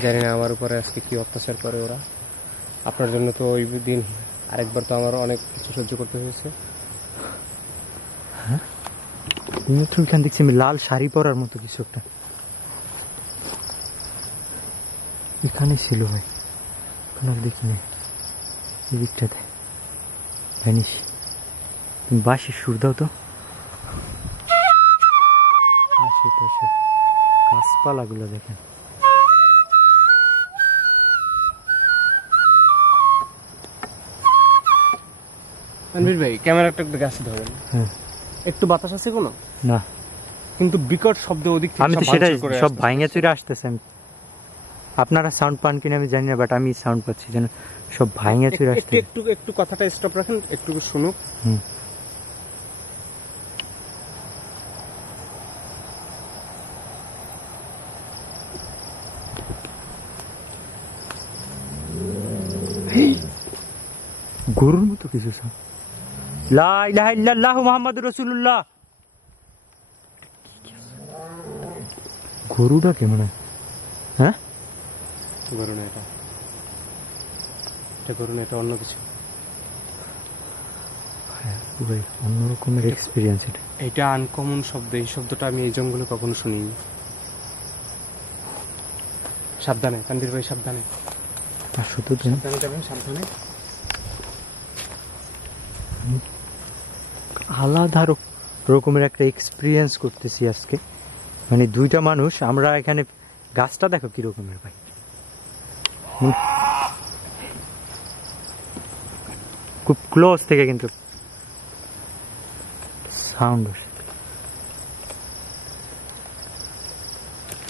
জানি না আমার উপরে আজকে কি অত্যাচার করে ওরা। আপনার জন্য তো ওই দিন আরেকবার তো আমার অনেক কিছু সহ্য করতে হয়েছে। হ্যাঁ, এখানে দেখছি আমি লাল শাড়ি পরার মতো কিছু একটা এখানে ছিল ভাই, আপনার দেখিনি এই দিকটাতে। ভ্যানিশ, তুমি বাসি সুর দাও তো। আশেপাশে গাছপালাগুলো দেখেন। তানভীর ভাই, ক্যামেরাটা একটু গাছে ধরেন। হ্যাঁ, একটু বাতাস আছে কোনো? না, কিন্তু বিকট শব্দ ওদিক থেকে। আমি তো সেটাই, সব ভাঙে চুরে আসতেছে। আপনারা সাউন্ড পান কিনা আমি জানি না, বাট আমি সাউন্ড পাচ্ছি যেন সব ভাঙে চুরে আসছে। একটু একটু কথাটা স্টপ রাখেন, একটু শুনুক। গরুর মতো কিছু সব। লা ইলাহা ইল্লাল্লাহু মুহাম্মাদুর রাসূলুল্লাহ। গরুটা কেমন? হ্যাঁ, গরু না, এটা গরু না, এটা অন্য কিছু। পুরো অন্যরকমের এক্সপিরিয়েন্স এটা। এটা আনকমন শব্দ, এই শব্দটা আমি এই জঙ্গলে কখনো শুনিনি। সাবধানে তানভীর ভাই, সাবধানে। আর শুধু সাবধানে যাবেন, সাবধানে। আলাদা রকমের একটা এক্সপিরিয়েন্স করতেছি আজকে। মানে দুইটা মানুষ, আমরা এখানে গাছটা দেখো কি রকমের ভাই, খুব ক্লোজ থেকে কিন্তু সাউন্ড আসে।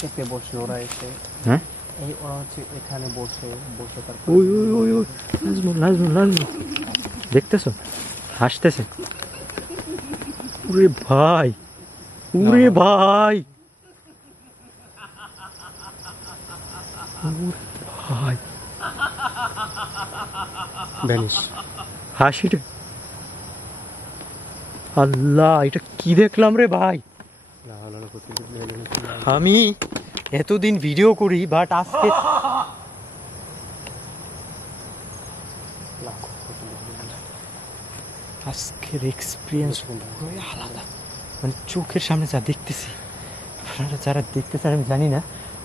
এতে বসে ওরা এসে, হ্যাঁ এই ওরা হচ্ছে এখানে বসে তারপর ওই ওই ওই ওই নাজমুল দেখতেছো, হাসতেছে। ওরে ভাই, ওরে ভাই, ভাই ভ্যানিশ হাসিটা, আল্লাহ এটা কি দেখলাম রে ভাই। আমি এতদিন ভিডিও করি, বাট আজকের এক্সপিরিয়েন্স আলাদা। মানে চোখের সামনে যা দেখতেছি, আপনারা যারা দেখতেছেন আমি জানি না,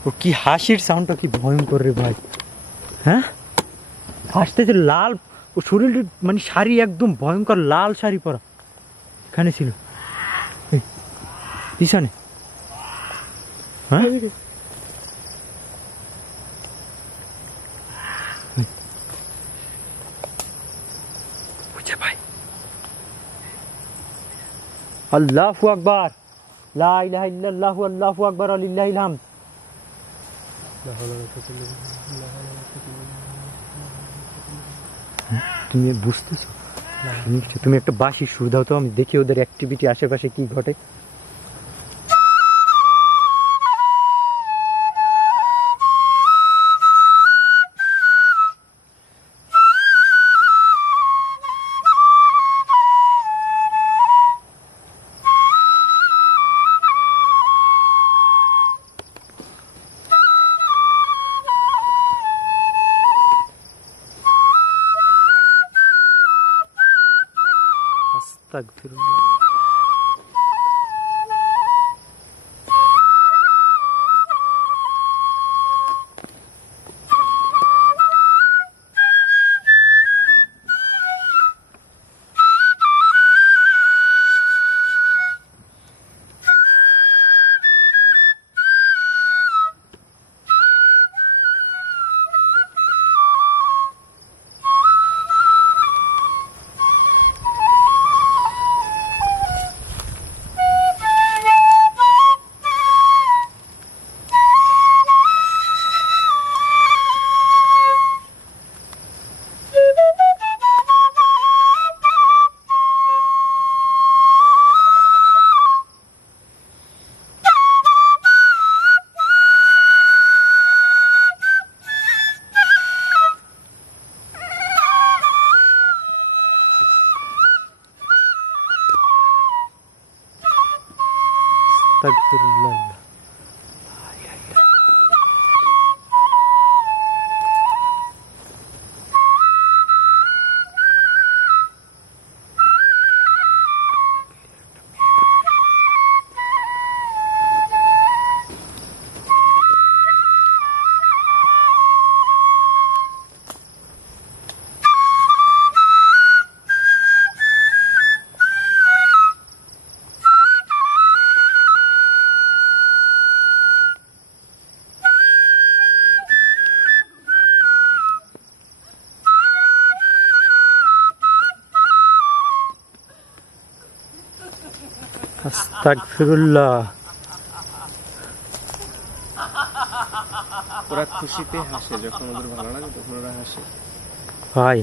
ও কি হাসির সাউন্ডটা কি ভয়ঙ্কর রে ভাই। হ্যাঁ, হাসতেছে, লাল ও শরীর, মানে শাড়ি একদম ভয়ঙ্কর লাল শাড়ি পরা এখানে ছিল পিছনে। হ্যাঁ ভাই, আল্লাহু আকবার, লা ইলাহা ইল্লাল্লাহু আল্লাহু আকবার ওয়ালিল্লাহিল হামদ। তুমি বুঝতেছো? তুমি একটা বাঁশির সুর দাও তো, আমি দেখি ওদের অ্যাক্টিভিটি আশেপাশে কি ঘটে। আস্তাগফিরুল্লাহ। আস্তাগফিরুল্লাহ। আস্তাগফিরুল্লাহ। ওরা খুশিতে হাসে, যখন ওদের ভালো লাগে তখন ওরা হাসে। ভাই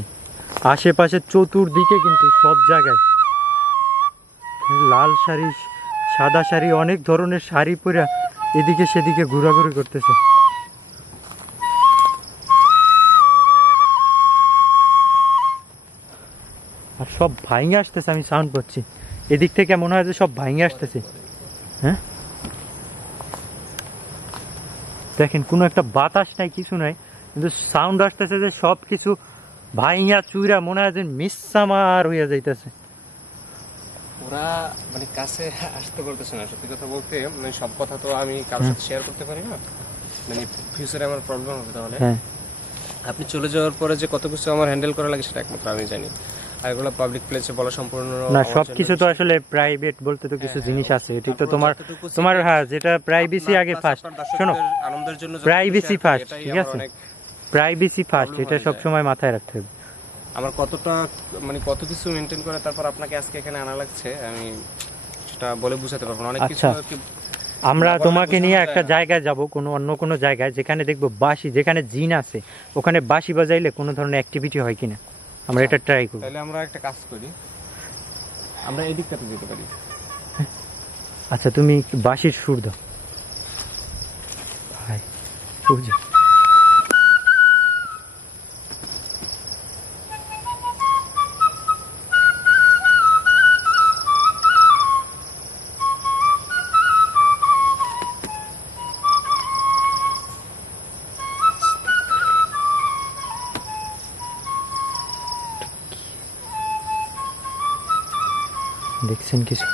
আশেপাশে চতুর্দিকে কিন্তু সব জায়গায় লাল শাড়ি, সাদা শাড়ি, অনেক ধরনের শাড়ি পরে এদিকে সেদিকে ঘোরাঘুরি করতেছে। আর সব ভাঙে আসতেছে, আমি সাউন্ড পাচ্ছি এদিক থেকে, মনে হয় যে সব ভাঙে আসতেছে। হ্যাঁ দেখেন, কোনো একটা বাতাস নাই, কিছু নাই, কিন্তু সাউন্ড আসতেছে যে সব কিছু ভাইয়া চুইরা মনে হয় যে মিসামার হইয়া যাইতেছে। ওরা মানে কাছে আসতে করতেছে না, সত্যি কথা বলতে। মানে সব কথা তো আমি কারোর সাথে শেয়ার করতে পারি না, মানে ফিউচারে আমার প্রবলেম হবে। তাহলে আপনি চলে যাওয়ার পরে যে কত কিছু আমার হ্যান্ডেল করা লাগে সেটা একমাত্র আমি জানি। আর এগুলো পাবলিক প্লেসে বলা সম্পূর্ণ না, সবকিছু তো আসলে প্রাইভেট বলতে তো কিছু জিনিস আছে, এটি তো তোমার হ্যাঁ, যেটা প্রাইভেসি আগে ফার্স্ট। শোনো, আনন্দের জন্য প্রাইভেসি ফার্স্ট, ঠিক আছে? প্রাইভেসি ফার্স্ট, এটা সব সময় মাথায় রাখতে হবে। আমার কতটা মানে কত কিছু মেনটেন করে তারপর আপনাকে আজকে এখানে আনা লাগছে, আমি সেটা বলে বুঝাতে পারবো না। অনেক কিছু আমরা তোমাকে নিয়ে একটা জায়গায় যাব, অন্য কোনো জায়গায়, যেখানে দেখবো বাঁশি, যেখানে জিন আছে, ওখানে বাঁশি বাজাইলে কোনো ধরনের অ্যাক্টিভিটি হয় কিনা আমরা এটা ট্রাই করব। তাহলে আমরা একটা কাজ করি, আমরা এই দিকটাতে যেতে পারি। আচ্ছা, তুমি বাঁশির সুর দাও ভাই, বুঝি। দেখছেন কিছু?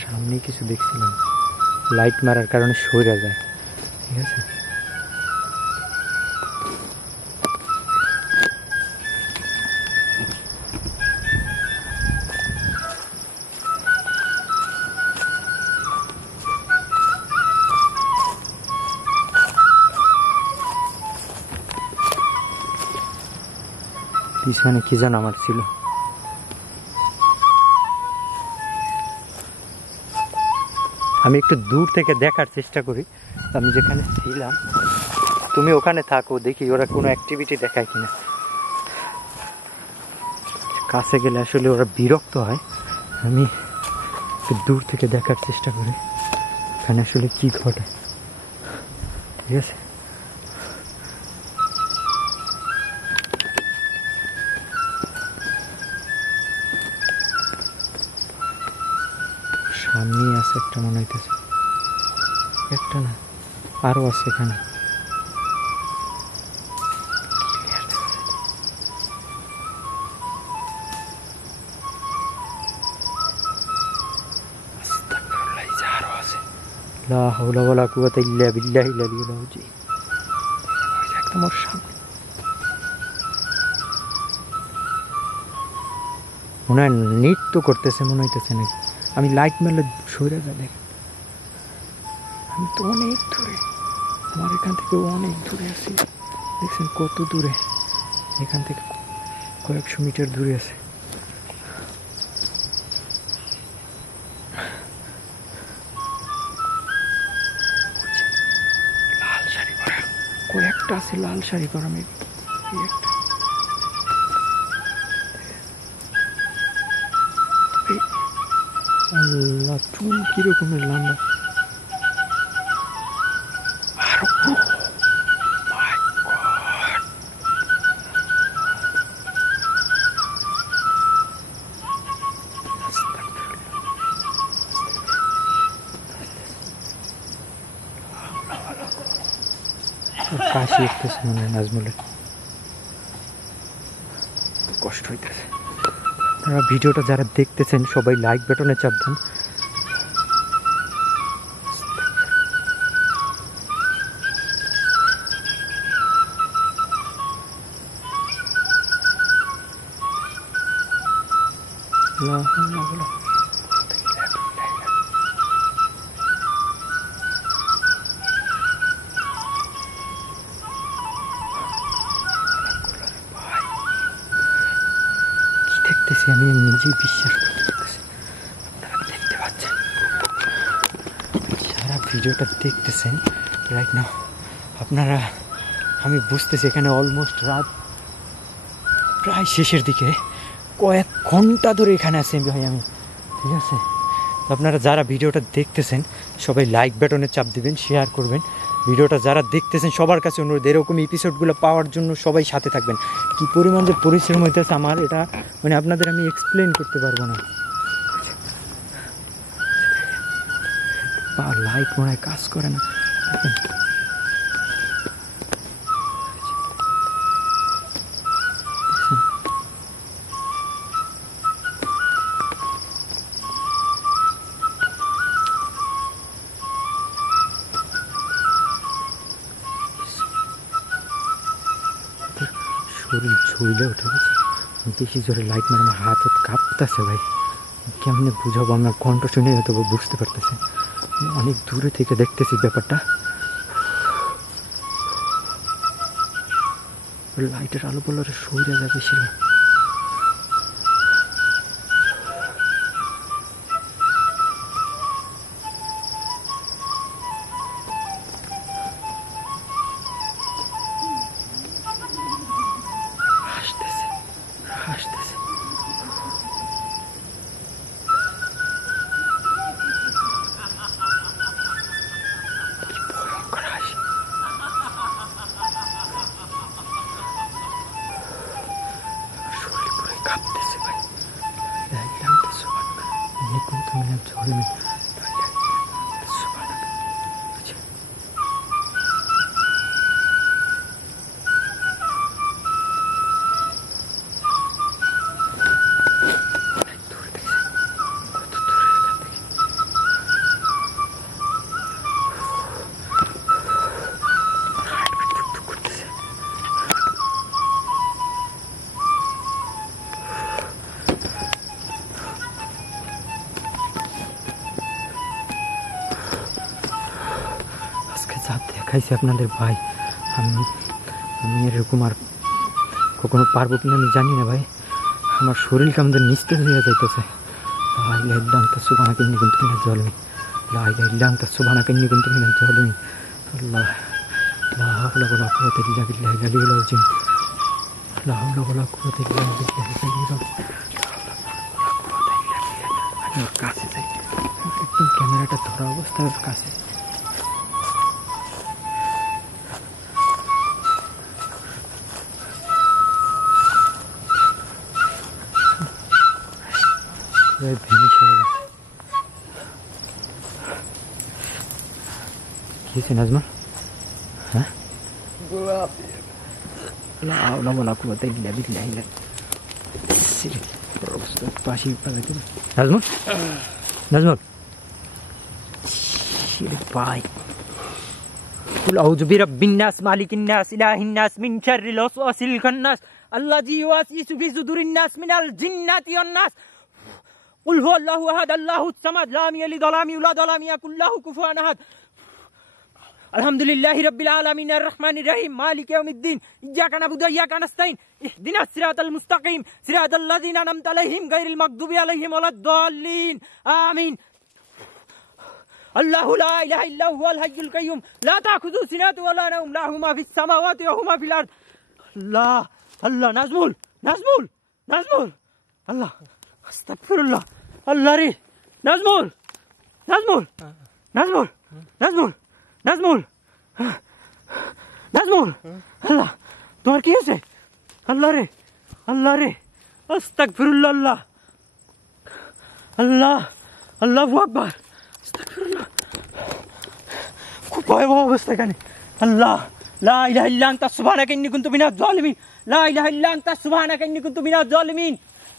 সামনে কিছু দেখছিলাম, লাইট মারার কারণে সরে যায়, ঠিক আছে? পিছনে কি যেন আমার ছিল, আমি একটু দূর থেকে দেখার চেষ্টা করি। আমি যেখানে ছিলাম, তুমি ওখানে থাকো, দেখি ওরা কোনো অ্যাক্টিভিটি দেখায় কিনা। কাছে গেলে আসলে ওরা বিরক্ত হয়, আমি একটু দূর থেকে দেখার চেষ্টা করি এখানে আসলে কি ঘটে, ঠিক আছে? সামনে আছে একটা, মনে হইতেছে একটা না, আরো আছে এখানে। লা হাওলা ওয়ালা কুওয়াতা ইল্লা বিল্লাহিল আলিয়্যিল আযীম। একদম ওর সামনে, মনে হয় নৃত্য করতেছে, মনে হইতেছে নাকি। আমি লাইট মারলে সরে যা, দেখ আমি তো অনেক দূরে, আমার এখান থেকে অনেক দূরে আছি, দেখছেন কত দূরে, এখান থেকে কয়েকশো মিটার দূরে আছে। লাল শাড়ি পরা কয়েকটা আছে, লাল শাড়ি পরা মেয়ে, একটা আল্লাহ, চুল কিরকমের লম্বা, আরো কাশি উঠতেছে মনে হয় নাজমুলের, কষ্ট হইতেছে। আপনারা ভিডিওটা যারা দেখতেছেন সবাই লাইক বাটনে চাপ দেন। দেখতেছি, আমি নিজেই বিশ্বাস করতে পারতেছি। আপনারা দেখতে পাচ্ছেন, সারা ভিডিওটা দেখতেছেন রাইট নাও আপনারা। আমি বুঝতেছি এখানে অলমোস্ট রাত প্রায় শেষের দিকে, কয়েক ঘন্টা ধরে এখানে আছি ভাই আমি, ঠিক আছে? আপনারা যারা ভিডিওটা দেখতেছেন সবাই লাইক বাটনে চাপ দিবেন, শেয়ার করবেন। ভিডিওটা যারা দেখতেছেন সবার কাছে অনুরোধ, এরকম এপিসোডগুলো পাওয়ার জন্য সবাই সাথে থাকবেন। কী পরিমাণ যে পরিশ্রম হইতেছে আমার, এটা মানে আপনাদের আমি এক্সপ্লেন করতে পারবো না। লাইট মনে হয় কাজ করে না। শরীর ঝুলে উঠে গেছে, বেশি জোরে লাইট মানে আমার হাত কাঁপতেছে ভাই। কেমনে বুঝাবো, আমার কণ্ঠ শুনে হয়তো বুঝতে পারতেছে। অনেক দূরে থেকে দেখতেছি ব্যাপারটা, লাইটের আলো পড়লে সরে যাবে বেশিরভাগ। হাসতেছে হাসতেছে, ভয়ঙ্কর হাসি। শরীর পুরো কাঁপতেছে ভাই। যা দেখাইছি আপনাদের ভাই, আমি এরকম আর কখনো পারবো কিনা আমি জানি না ভাই। আমার শরীর কেমন নিস্তেজ হয়ে যাইতেছে। সুবানা কিনি কিন্তু মিনা জলমি, লাইলাম তা সুবানা কিনি কিন্তু মিনা জলমি। আল্লাহ লা হাওলা ওয়ালা কুওয়াতা ইল্লা বিল্লাহিল আলিয়্যিল আযীম। লা হাওলা ওয়ালা কুওয়াতা ইল্লা বিল্লাহিল আলিয়্যিল আযীম। আমি ওর কাছে যাই, একদম ক্যামেরাটা ধরা অবস্থায় ওর কাছে। ভ্যানিশ হয়ে গেছে। কি হয়েছে নাজমা? হ্যাঁ, নাজমা ভাই, قل أعوذ برب الناس مالك الناس إله الناس من شر الوسواس الخناس الذي يوسوس في صدور الناس من الجنة والناس قل هو الله أحد الله الصمد لم يلد ولم يولد ولم يكن له كفوا أحد الحمد لله رب العالمين الرحمن الرحيم مالك يوم الدين إياك نعبد وإياك نستعين اهدنا الصراط المستقيم صراط الذين أنعمت عليهم غير المغضوب عليهم ولا الضالين آمين الله لا إله إلا هو الحي القيوم لا تأخذه سنة ولا نوم له ما في السماوات وما في الأرض الله الله نزمول الله استغفر الله الله ري نزمول الله তোমার কি হয়েছে? আল্লাহ রে আস্তাগফিরুল্লাহ আল্লাহ আল্লাহ আল্লাহু আকবার আস্তাগফিরুল্লাহ। খুব ভয়াবহ অবস্থা এখানে। আল্লাহ লা ইলাহা ইল্লা আনতা সুবহানাকা ইন্নী কুনতু মিনাজ জালিমিন লা ইলাহা ইল্লা আনতা সুবহানাকা ইন্নী কুনতু মিনাজ জালিমিন।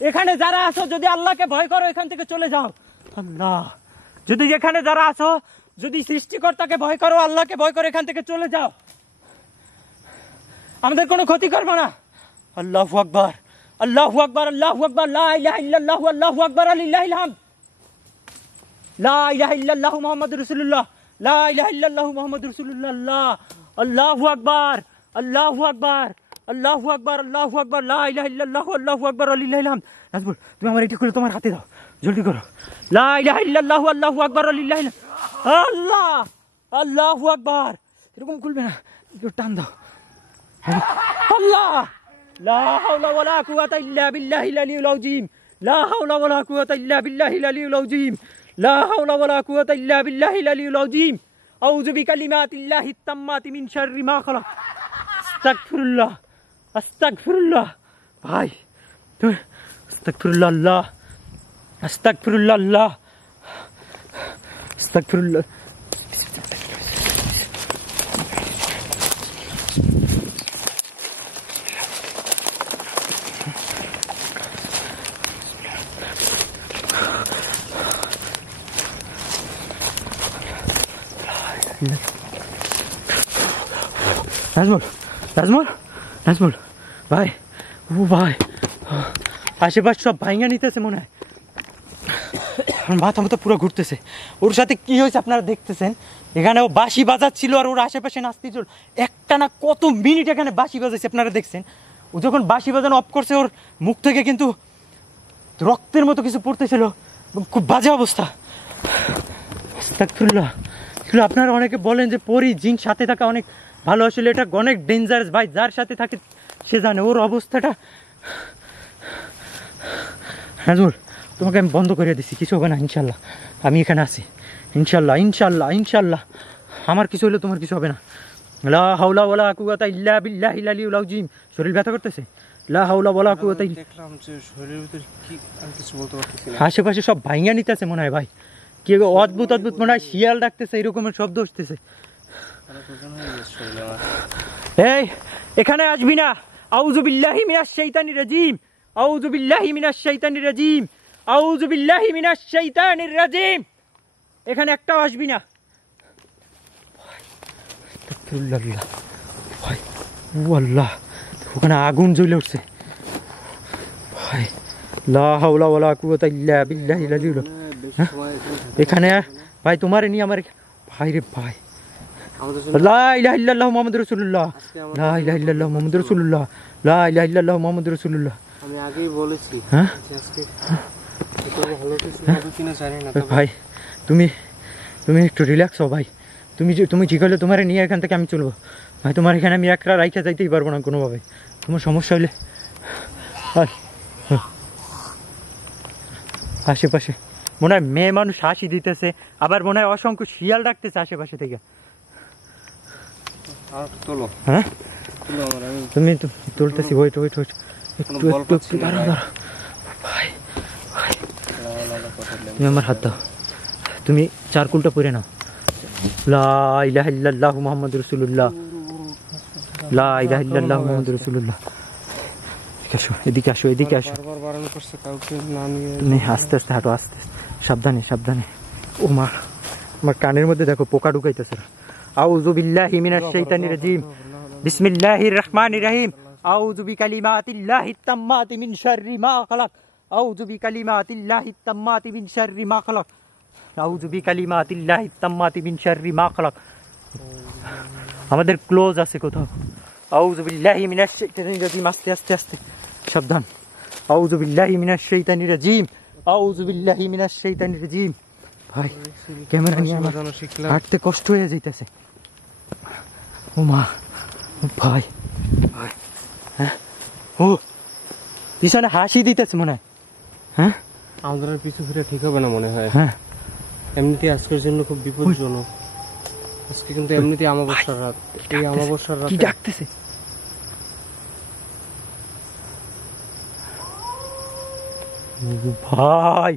এখানে যারা আছো যদি আল্লাহকে ভয় করো এখান থেকে চলে যাও। আল্লাহ, যদি এখানে যারা আছো যদি সৃষ্টিকর্তাকে ভয় করো, আল্লাহকে ভয় করো, এখান থেকে চলে যাও, আমাদের কোনো ক্ষতি করবে না। আল্লাহু আকবার আল্লাহু আকবার আল্লাহু আকবার লা ইলাহা ইল্লাল্লাহু আল্লাহু আকবার লিল্লাহিল হামদ লা ইলাহা ইল্লাল্লাহু মুহাম্মাদুর রাসূলুল্লাহ লা ইলাহা ইল্লাল্লাহু মুহাম্মাদুর রাসূলুল্লাহ আল্লাহু আকবার আল্লাহু আকবার, আল্লাহু আকবার, লা ইলাহা ইল্লাল্লাহু, আল্লাহু আকবার, ওয়ালিল্লাহিল হামদ। নাজমুল, তুমি আমার এটা করে তোমার হাতে দাও, জলদি করো। লা ইলাহা ইল্লাল্লাহু, আল্লাহু আকবার, ওয়ালিল্লাহিল হামদ। আল্লাহ, আল্লাহু আকবার। এরকম খুলবে না, একটু টান দাও। আল্লাহ, লা হাওলা ওয়ালা কুওয়াতা ইল্লা বিল্লাহিল আলিয়্যিল আযীম, লা হাওলা ওয়ালা কুওয়াতা ইল্লা বিল্লাহিল আলিয়্যিল আযীম, লা হাওলা ওয়ালা কুওয়াতা ইল্লা বিল্লাহিল আলিয়্যিল আযীম। আউযু বিকালিমাতিল্লাহিত তাম্মাতি মিন শাররি মা খালাক। আস্তাগফিরুল্লাহ, আস্তাগফিরুল্লাহ। ভাই তুমি আস্তাগফিরুল্লাহ, আল্লাহ, আস্তাগফিরুল্লাহ, আল্লাহ, আস্তাগফিরুল্লাহ। নাজমুল, নাজমুল, নাজমুল ভাই, ও ভাই, আশেপাশে সব ভাইঙ্গা নিতেছে মনে হয়, মাথা মতো পুরো ঘুরতেছে। ওর সাথে কি হয়েছে আপনারা দেখতেছেন, এখানে ও বাঁশি বাজাচ্ছিল আর ওর আশেপাশে নাচতেছিল, একটা না কত মিনিট এখানে বাঁশি বাজাচ্ছে আপনারা দেখছেন। ও যখন বাঁশি বাজানো অফ করছে ওর মুখ থেকে কিন্তু রক্তের মতো কিছু পড়তেছিল, খুব বাজে অবস্থা। আস্তাগফিরুল্লাহ। আপনারা অনেকে বলেন যে পরি জিন সাথে থাকা অনেক ভালো, আসলে এটা অনেক ডেঞ্জারাস ভাই, যার সাথে থাকে সে জানে ওর অবস্থাটা। নাজমুল, তোমাকে আমি বন্ধ করে দিচ্ছি, কিছু হবে না ইনশাল্লাহ, আমি এখানে আছি ইনশাল্লাহ, ইনশাল্লাহ, ইনশাল্লাহ, আমার কিছু হলে তোমার কিছু হবে না। লা হাওলা ওয়ালা কুওয়াতা ইল্লা বিল্লাহিল আলিয়্যিল আযীম। শরীর ব্যথা করতেছে? লা হাওলা ওয়ালা কুওয়াতা ইল্লা, দেখলাম যে শরীরের ভিতরে কি, আমি কিছু বলতে পারতেছি না। আশেপাশে সব ভাইঙ্গা নিতেছে মনে হয় ভাই, কি অদ্ভুত অদ্ভুত মনে হয় শিয়াল ডাকতেছে, এরকমের শব্দ আসতেছে। এই এখানে আসবি না। আউযু বিল্লাহি মিনাশ শাইতানির রাজিম, আউযু বিল্লাহি মিনাশ শাইতানির রাজিম, আউযু বিল্লাহি মিনাশ শাইতানির রাজিম। এখানে একটাও আসবি না ভাই। ও আল্লাহ, ওখানে আগুন জ্বলে উঠছে ভাই। লা হাওলা ওয়ালা কুওয়াতা ইল্লা বিল্লাহিল আলিয়্যিল আযীম। এখানে ভাই তোমারে নিয়ে আমার ভাই রে ভাই, লা ইলাহা ইল্লাল্লাহু মুহাম্মাদুর রাসূলুল্লাহ, লা ইলাহা ইল্লাল্লাহু মুহাম্মাদুর রাসূলুল্লাহ, লা ইলাহা ইল্লাল্লাহু মুহাম্মাদুর রাসূলুল্লাহ। আমি আগেই বলেছি হ্যাঁ আজকে এটা ভালো কিছু হবে কিনা জানি না। ভাই তুমি তুমি একটু রিল্যাক্স হও ভাই, তুমি ঠিক হলে তোমারে নিয়ে এখান থেকে আমি চলবো ভাই। তোমার এখানে আমি একলা রাইখা যাইতেই পারবো না কোনোভাবে, তোমার সমস্যা হলে। আশেপাশে মনে হয় মেয়ে মানুষ হাসি দিতেছে, আবার মনে হয় অসংখ্য শিয়াল ডাকতেছে আশেপাশে থেকে। হ্যাঁ তুমি তুলতেছি, ওয়েট ওয়েট ওয়েট, একটু একটু একটু দাঁড়াও দাঁড়াও ভাই, তুমি আমার হাত দাও, তুমি চারকুলটা পরে নাও। লা ইলাহা ইল্লাল্লাহু মুহাম্মাদুর রাসূলুল্লাহ, লা ইলাহা ইল্লাল্লাহু মুহাম্মাদুর রাসূলুল্লাহ। আসো এদিকে, আসো এদিকে আসো, তুমি আস্তে আস্তে হাঁটো, আস্তে সাবধানে সাবধানে। ও মা, আমার কানের মধ্যে দেখো পোকা ঢুকাইতেছে। আউযু বিল্লাহি মিনাশ শাইতানির রাজিম, বিসমিল্লাহির রহমানির রহিম। আউযু বিকালিমাতিল্লাহিত তাম্মাতি মিন শাররি মা খালাক, আউযু বিকালিমাতিল্লাহিত তাম্মাতি মিন শাররি মা খালাক, আউযু বিকালিমাতিল্লাহিত তাম্মাতি মিন শাররি মা খালাক। আমাদের ক্লোজ আছে কোথাও। আউযু বিল্লাহি মিনাশ শাইতানির রাজিম, আস্তে আস্তে আস্তে সাবধান। আউযু বিল্লাহি মিনাশ শাইতানির রাজিম, আউযু বিল্লাহি মিনাশ শাইতানির রাজিম। ভাই ক্যামেরা নিয়ে আমার হাঁটতে কষ্ট হয়ে যাইতেছে। ও মা, ভাই ভাই, হ্যাঁ ও পিছনে হাসি দিতেছে মনে হয়। হ্যাঁ আমাদের পিছু ফিরে ঠিক হবে না মনে হয়। হ্যাঁ এমনিতে আজকের জন্য খুব বিপজ্জনক। আজকে কিন্তু এমনিতে অমাবস্যার রাত, এই অমাবস্যার রাতে কি ডাকতেছে? ভাই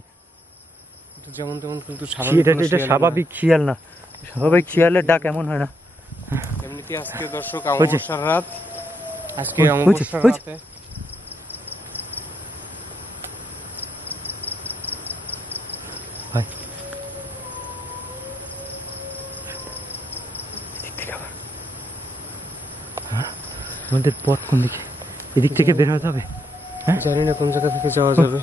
যেমন তেমন কিন্তু এটা স্বাভাবিক শিয়াল না, স্বাভাবিক শিয়ালের ডাক এমন হয় না। এমনিতে আজকে দর্শক অমাবস্যার রাত, আজকে অমাবস্যার রাতে ভাই আমাদের পথ কোন দিকে? এদিক থেকে বের হতে হবে। জানি না কোন জায়গা থেকে যাওয়া যাবে।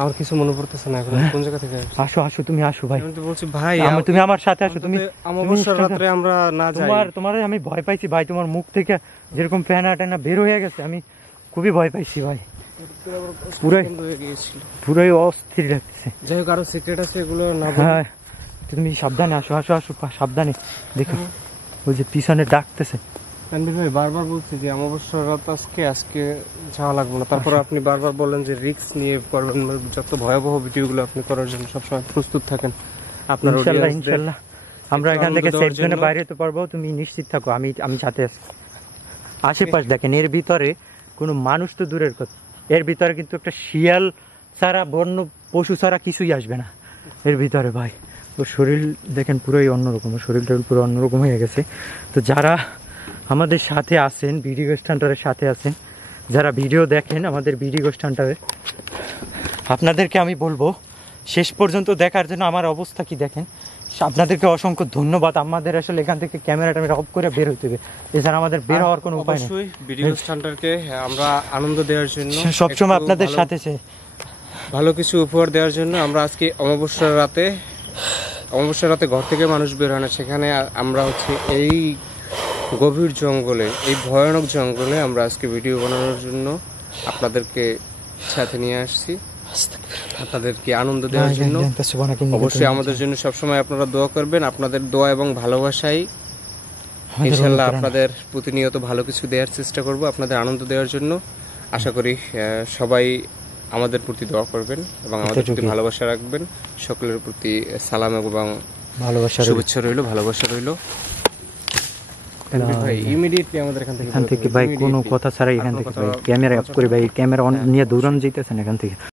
আমার কিছু মনে পড়তেছে না এখন কোন জায়গা থেকে আসছি। আসো আসো, তুমি আসো ভাই, আমি তো বলছি ভাই তুমি আমার সাথে আসো। তুমি অমাবস্যার রাত্রে আমরা না যাই। তোমার আমি ভয় পাইছি ভাই, তোমার মুখ থেকে যেরকম ফ্যানা ট্যানা বের হয়ে গেছে, আমি খুবই ভয় পাইছি ভাই, পুরাই অস্থির লাগছে। যাই হোক, আরো সিক্রেট আছে, এগুলো না হ্যাঁ, তুমি সাবধানে আসো, আসো আসো সাবধানে। দেখো ওই যে পিছনে ডাকতেছে। তানভীর ভাই বারবার বলছি যে অমাবস্যার রাত আজকে যাওয়া লাগবে না, তারপর আপনি বারবার বললেন যে রিস্ক নিয়ে করবেন, যত ভয়াবহ ভিডিওগুলো আপনি করার জন্য সবসময় প্রস্তুত থাকেন। আপনার ইনশাল্লাহ আমরা এখান থেকে সেফ জোনে বাইরে হতে পারবো, তুমি নিশ্চিত থাকো। আমি সাথে আছি। আশেপাশ দেখেন, এর ভিতরে কোনো মানুষ তো দূরের কথা, এর ভিতরে কিন্তু একটা শিয়াল ছাড়া, বন্য পশু ছাড়া কিছুই আসবে না এর ভিতরে ভাই। ওর শরীর দেখেন পুরোই অন্যরকম, ওর শরীরটা পুরো অন্যরকম হয়ে গেছে। তো যারা আমাদের সাথে আছেন, বিডি গোস্ট হান্টারের সাথে আছেন, যারা ভিডিও দেখেন আমাদের বিডি গোস্ট হান্টারের, আপনাদেরকে আমি বলবো শেষ পর্যন্ত দেখার জন্য। আমার অবস্থা কি দেখেন, আপনাদেরকে অসংখ্য ধন্যবাদ। আমাদের আসলে এখান থেকে ক্যামেরাটা অফ করে বের হতে হবে, এছাড়া আমাদের বের হওয়ার কোনো উপায় নেই। অবশ্যই বিডি গোস্ট হান্টারকে আমরা আনন্দ দেওয়ার জন্য, সবসময় আপনাদের সাথে ভালো কিছু উপহার দেওয়ার জন্য আমরা আজকে অমাবস্যার রাতে ঘর থেকে মানুষ বের হয় না, সেখানে আমরা হচ্ছে এই গভীর জঙ্গলে, এই ভয়ানক জঙ্গলে আমরা আজকে ভিডিও বানানোর জন্য আপনাদেরকে সাথে নিয়ে আসছি, আপনাদেরকে আনন্দ দেওয়ার জন্য। অবশ্যই আমাদের জন্য সবসময় আপনারা দোয়া করবেন, আপনাদের দোয়া এবং ভালোবাসাই ইনশাল্লাহ আপনাদের প্রতিনিয়ত ভালো কিছু দেওয়ার চেষ্টা করব, আপনাদের আনন্দ দেওয়ার জন্য। আশা করি সবাই আমাদের প্রতি দোয়া করবেন এবং আমাদের প্রতি ভালোবাসা রাখবেন। সকলের প্রতি সালাম এবং ভালোবাসা, শুভেচ্ছা রইল, ভালোবাসা রইল। ভাই ইমিডিয়েটলি আমাদের এখান থেকে ভাই কোনো কথা ছাড়াই এখান থেকে ক্যামেরা অফ করে ভাই, ক্যামেরা অন নিয়ে দৌড়ান যাইতেছেন এখান থেকে।